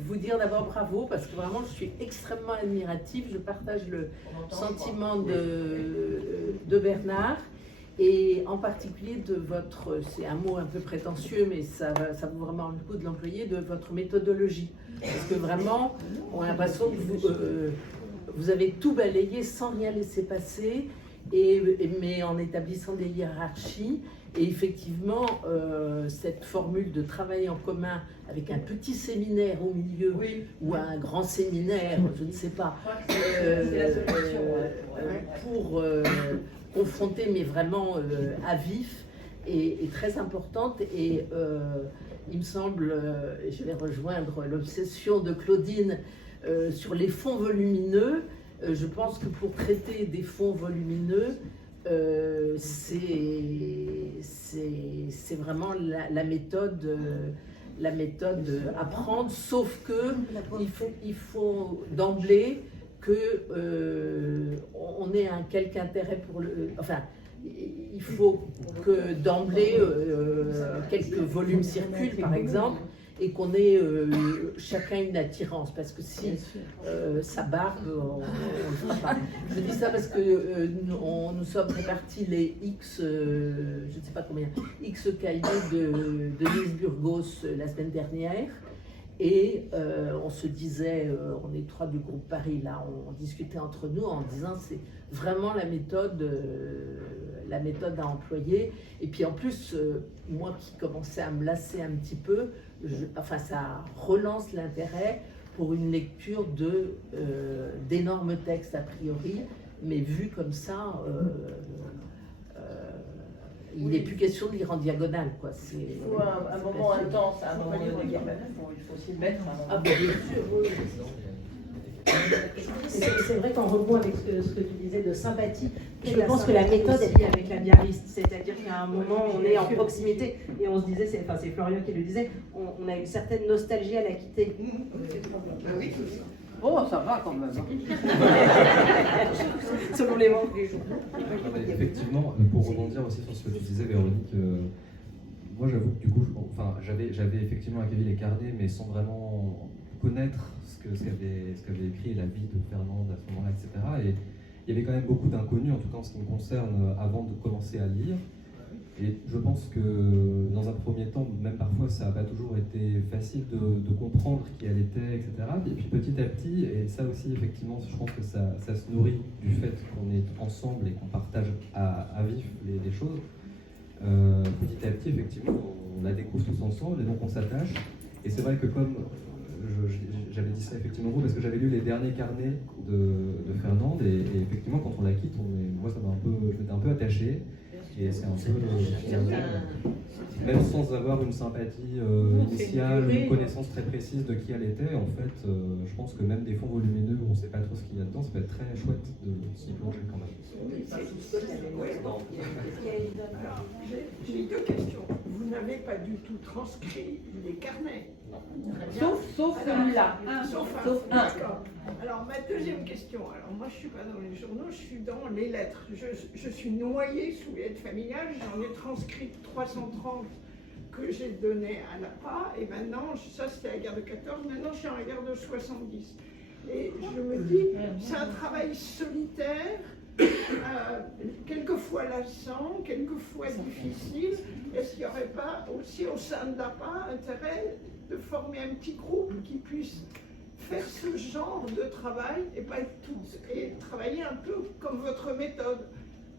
vous dire d'abord bravo parce que vraiment je suis extrêmement admirative. Je partage le sentiment de Bernard et en particulier de votre, c'est un mot un peu prétentieux mais ça vaut vraiment le coup de l'employer, de votre méthodologie. Parce que vraiment on a l'impression que vous avez tout balayé sans rien laisser passer, mais en établissant des hiérarchies. Et effectivement, cette formule de travail en commun avec un petit séminaire au milieu ou un grand séminaire, je ne sais pas, pour confronter, mais vraiment à vif, est très importante. Et il me semble, je vais rejoindre l'obsession de Claudine sur les fonds volumineux. Je pense que pour traiter des fonds volumineux, c'est vraiment la méthode à prendre, sauf que il faut d'emblée que on ait un quelque intérêt pour le, enfin il faut que d'emblée quelques volumes circulent par exemple, et qu'on ait chacun une attirance, parce que si ça barbe, on ne fera pas. Je dis ça parce que nous sommes répartis les X, je ne sais pas combien, X cahiers de Nice Burgos la semaine dernière, et on se disait, on est 3 du groupe Paris, là, on discutait entre nous en disant c'est vraiment la méthode à employer. Et puis en plus, moi qui commençais à me lasser un petit peu, ça relance l'intérêt pour une lecture d'énormes textes a priori, mais vu comme ça, il n'est plus question de lire en diagonale, quoi. Il faut un moment intense, à un moment donné, il faut s'y mettre. Ah bien sûr, oui. C'est vrai qu'en rebond avec ce que tu disais de sympathie, je pense que la méthode est liée avec la biarriste, c'est-à-dire qu'à un moment on est en proximité et on se disait, c'est Florian qui le disait, on a une certaine nostalgie à la quitter. Oui. Oh, ça va quand même. Selon les mots. Effectivement, pour rebondir aussi sur ce que tu disais, Véronique, moi j'avoue que du coup, j'avais effectivement accueilli les carnets, mais sans vraiment connaître ce qu'avait écrit la vie de Fernande à ce moment-là, etc. Et il y avait quand même beaucoup d'inconnus, en tout cas en ce qui me concerne, avant de commencer à lire. Et je pense que dans un premier temps, même parfois, ça n'a pas toujours été facile de comprendre qui elle était, etc. Et puis petit à petit, et ça aussi, effectivement, je pense que ça se nourrit du fait qu'on est ensemble et qu'on partage à vif les choses. Petit à petit, effectivement, on la découvre tous ensemble et donc on s'attache. Et c'est vrai que comme j'avais dit ça effectivement parce que j'avais lu les derniers carnets de Fernande et effectivement quand on la quitte, moi ça j'étais un peu attaché. Et c'est un peu, même sans avoir une sympathie initiale, une connaissance très précise de qui elle était, en fait, je pense que même des fonds volumineux où on ne sait pas trop ce qu'il y a dedans, ça peut être très chouette de s'y plonger quand même. J'ai 2 questions. Vous n'avez pas du tout transcrit les carnets. Sauf celui-là. Sauf un. D'accord. Alors, ma deuxième question. Alors, moi, je ne suis pas dans les journaux, je suis dans les lettres. Je suis noyée sous l'aide familiale. J'en ai transcrit 330 que j'ai donné à l'APA. Et maintenant, ça, c'était la guerre de 14. Maintenant, je suis en la guerre de 70. Et je me dis, c'est un travail solitaire. Quelquefois lassant, quelquefois difficile. Est-ce qu'il n'y aurait pas aussi au sein de l'APA intérêt de former un petit groupe qui puisse faire ce genre de travail et pas être et travailler un peu comme votre méthode,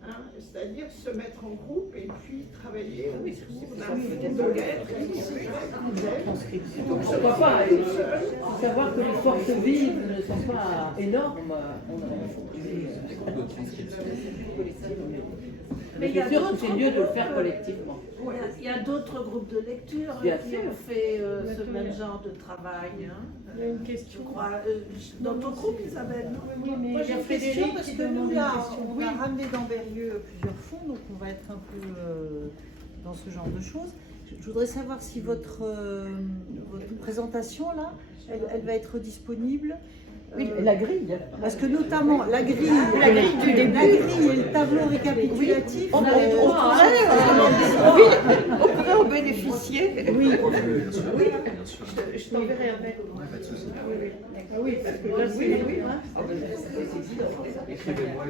hein, c'est-à-dire se mettre en groupe et puis travailler autour d'un fond de lettres. Pourquoi pas savoir que les forces vives ne sont pas énormes. Mais c'est sûr que c'est mieux de le faire collectivement. Il y a d'autres groupes de lecture qui ont fait ce même genre de travail. Il y a une question. Je crois, dans ton groupe, Isabelle. Oui, mais moi j'ai une question parce que nous, là, on a ramené dans Berlieux plusieurs fonds, donc on va être un peu dans ce genre de choses. Je voudrais savoir si votre présentation, là, elle va être disponible. Oui, la grille. Parce que notamment la grille et le tableau récapitulatif. On a les droits. Oui, on pourrait pourrais en bénéficier. Oui, Bien sûr. Oui. Bien sûr. je t'enverrai un mail. Ouais, pas de souci. Ah oui, parce que là, c'est évident. Écrivez-moi.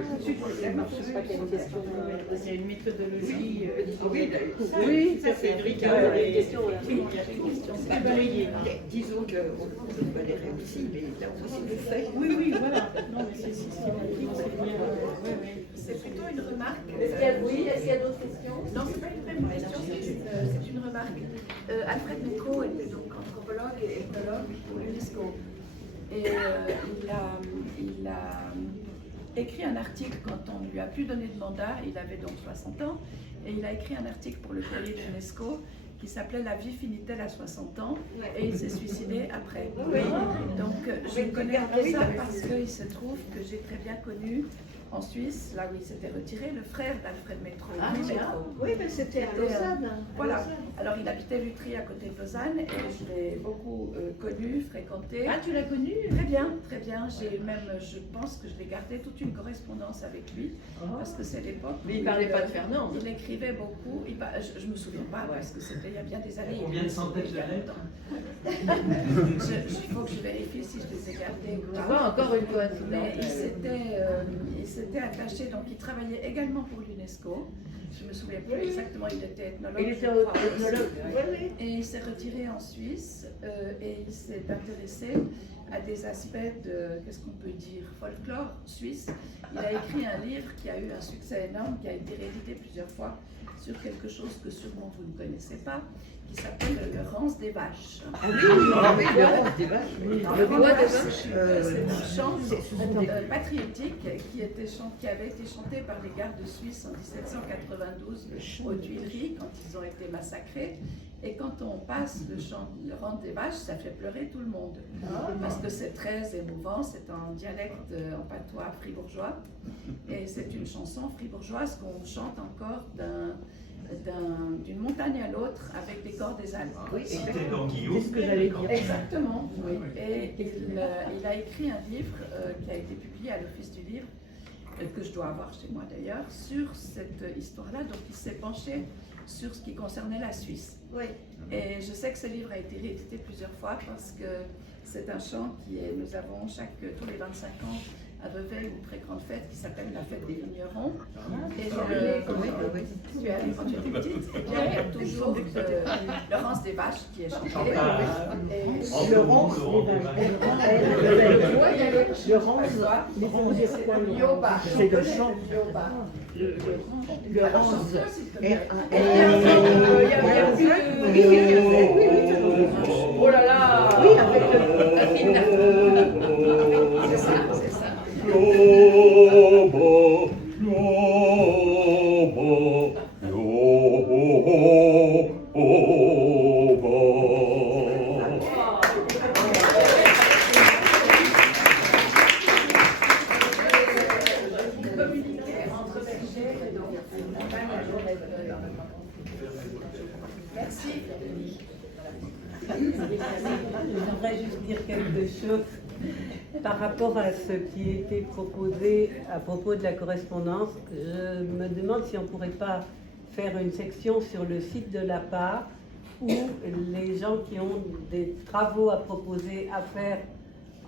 Je sais pas quelle question. Il y a une méthodologie. Oui, ça c'est Ulrich. il y a une question. C'est balayé. Disons qu'on peut Valérie aussi, mais là on aussi le fait. Oui, voilà. Non, mais c'est systématique, c'est bien. C'est plutôt une remarque. Est-ce qu'il y a d'autres questions? Non, c'est pas une vraie question, c'est une remarque. Alfred Meko était donc anthropologue et ethnologue pour l'UNESCO. Et il a écrit un article quand on ne lui a plus donné de mandat, il avait donc 60 ans, et il a écrit un article pour le courrier de l'UNESCO qui s'appelait « La vie finit-elle à 60 ans ?» et il s'est suicidé après. Donc je connais ça parce qu'il se trouve que j'ai très bien connu en Suisse, là où il s'était retiré, le frère d'Alfred Métro. Oui, mais c'était à Lausanne. Voilà. Alors il habitait Lutry à côté de Lausanne et je l'ai beaucoup connu, fréquenté. Ah, tu l'as connu? Très bien, très bien. J'ai même, je pense que je l'ai gardé toute une correspondance avec lui parce que c'est l'époque. Mais il parlait pas de Fernand. Il écrivait beaucoup. Je me souviens pas parce que c'était il y a bien des années. Combien de centaines de lettres? Il faut que je vérifie si je les ai gardées ou pas. Encore une coïncidence. Mais il s'était attaché, donc il travaillait également pour l'UNESCO. Je me souviens plus exactement, il était ethnologue. Il était ethnologue. Et il s'est retiré en Suisse et il s'est intéressé à des aspects de, qu'est-ce qu'on peut dire, folklore suisse. Il a écrit un livre qui a eu un succès énorme, qui a été réédité plusieurs fois sur quelque chose que sûrement vous ne connaissez pas, qui s'appelle le rance des vaches. Ah oui, le rance des vaches. Le bois des vaches, c'est un chant patriotique qui avait été chanté par les gardes suisses en 1792 aux Tuileries quand ils ont été massacrés. Et quand on passe le rance des vaches, ça fait pleurer tout le monde. Parce que c'est très émouvant, c'est en dialecte, en patois fribourgeois. Et c'est une chanson fribourgeoise qu'on chante encore d'une montagne à l'autre avec des corps des Alpes. Oui, exactement. C'est ce que j'allais dire. Exactement, oui. Et il a écrit un livre qui a été publié à l'Office du Livre, que je dois avoir chez moi d'ailleurs, sur cette histoire-là. Donc il s'est penché sur ce qui concernait la Suisse. Oui. Et je sais que ce livre a été réédité plusieurs fois parce que c'est un chant nous avons tous les 25 ans à Vevey une très grande fête qui s'appelle la fête des vignerons. Et tu as quand tu étais petite, il y a toujours le rance des vaches qui est chanté. Le rance des vaches. C'est le chant. Le rance. Oh là là! Oui, avec la fine. C'est ça, c'est ça. Merci. J'aimerais juste dire quelque chose par rapport à ce qui était proposé à propos de la correspondance. Je me demande si on ne pourrait pas faire une section sur le site de l'APA où les gens qui ont des travaux à proposer à faire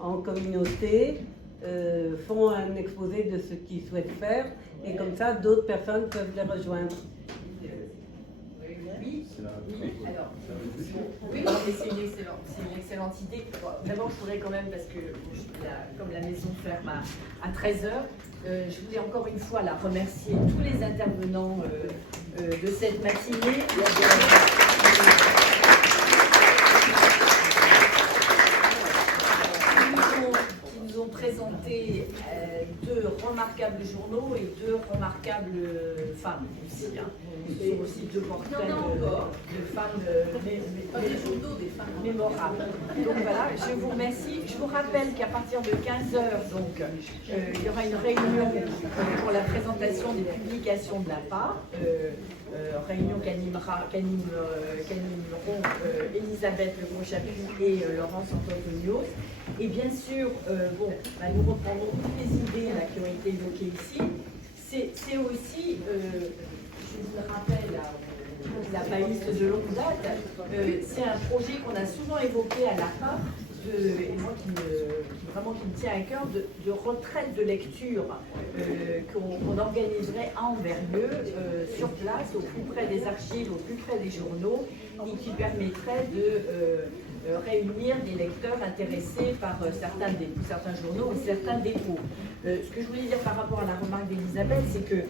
en communauté font un exposé de ce qu'ils souhaitent faire et comme ça d'autres personnes peuvent les rejoindre. Alors, oui, c'est une excellente idée. D'abord, je voudrais quand même, parce que comme la maison ferme à 13h, je voulais encore une fois remercier tous les intervenants de cette matinée. Qui nous ont présenté deux remarquables journaux et deux remarquables femmes aussi. Et aussi deux portraits de femmes, des journaux, des femmes mémorables. Donc voilà, je vous remercie. Je vous rappelle qu'à partir de 15h, donc, il y aura une réunion pour la présentation des publications de l'APA. Réunion qu'animeront Elisabeth Le Gros-Chaput et Laurence Antonio. Et bien sûr, nous reprendrons toutes les idées qui ont été évoquées ici. C'est aussi, je vous le rappelle n'a pas une liste de longue date. C'est un projet qu'on a souvent évoqué à l'APA, et moi qui me tient à cœur, de retraite de lecture qu'on organiserait à Enverrieux, sur place, au plus près des archives, au plus près des journaux, et qui permettrait de réunir des lecteurs intéressés par certains journaux ou certains dépôts. Ce que je voulais dire par rapport à la remarque d'Elisabeth, c'est que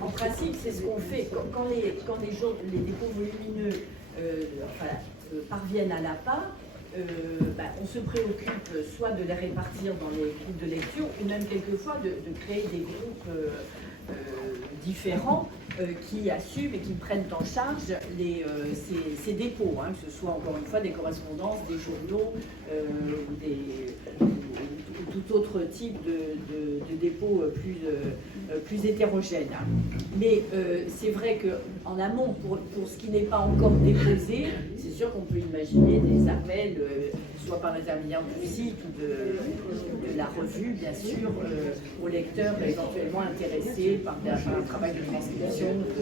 en principe, c'est ce qu'on fait quand les dépôts volumineux parviennent à l'APA. On se préoccupe soit de les répartir dans les groupes de lecture, ou même quelquefois de créer des groupes différents qui assument et qui prennent en charge ces dépôts, hein, que ce soit encore une fois des correspondances, des journaux ou tout autre type de dépôt plus hétérogène. Mais c'est vrai qu'en amont, pour ce qui n'est pas encore déposé, c'est sûr qu'on peut imaginer des appels, soit par l'intermédiaire du site ou de la revue, bien sûr, aux lecteurs éventuellement intéressés par un travail de transcription, de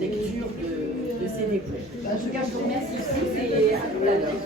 lecture de ces dépôts. En tout cas, je vous remercie et à tout à l'heure.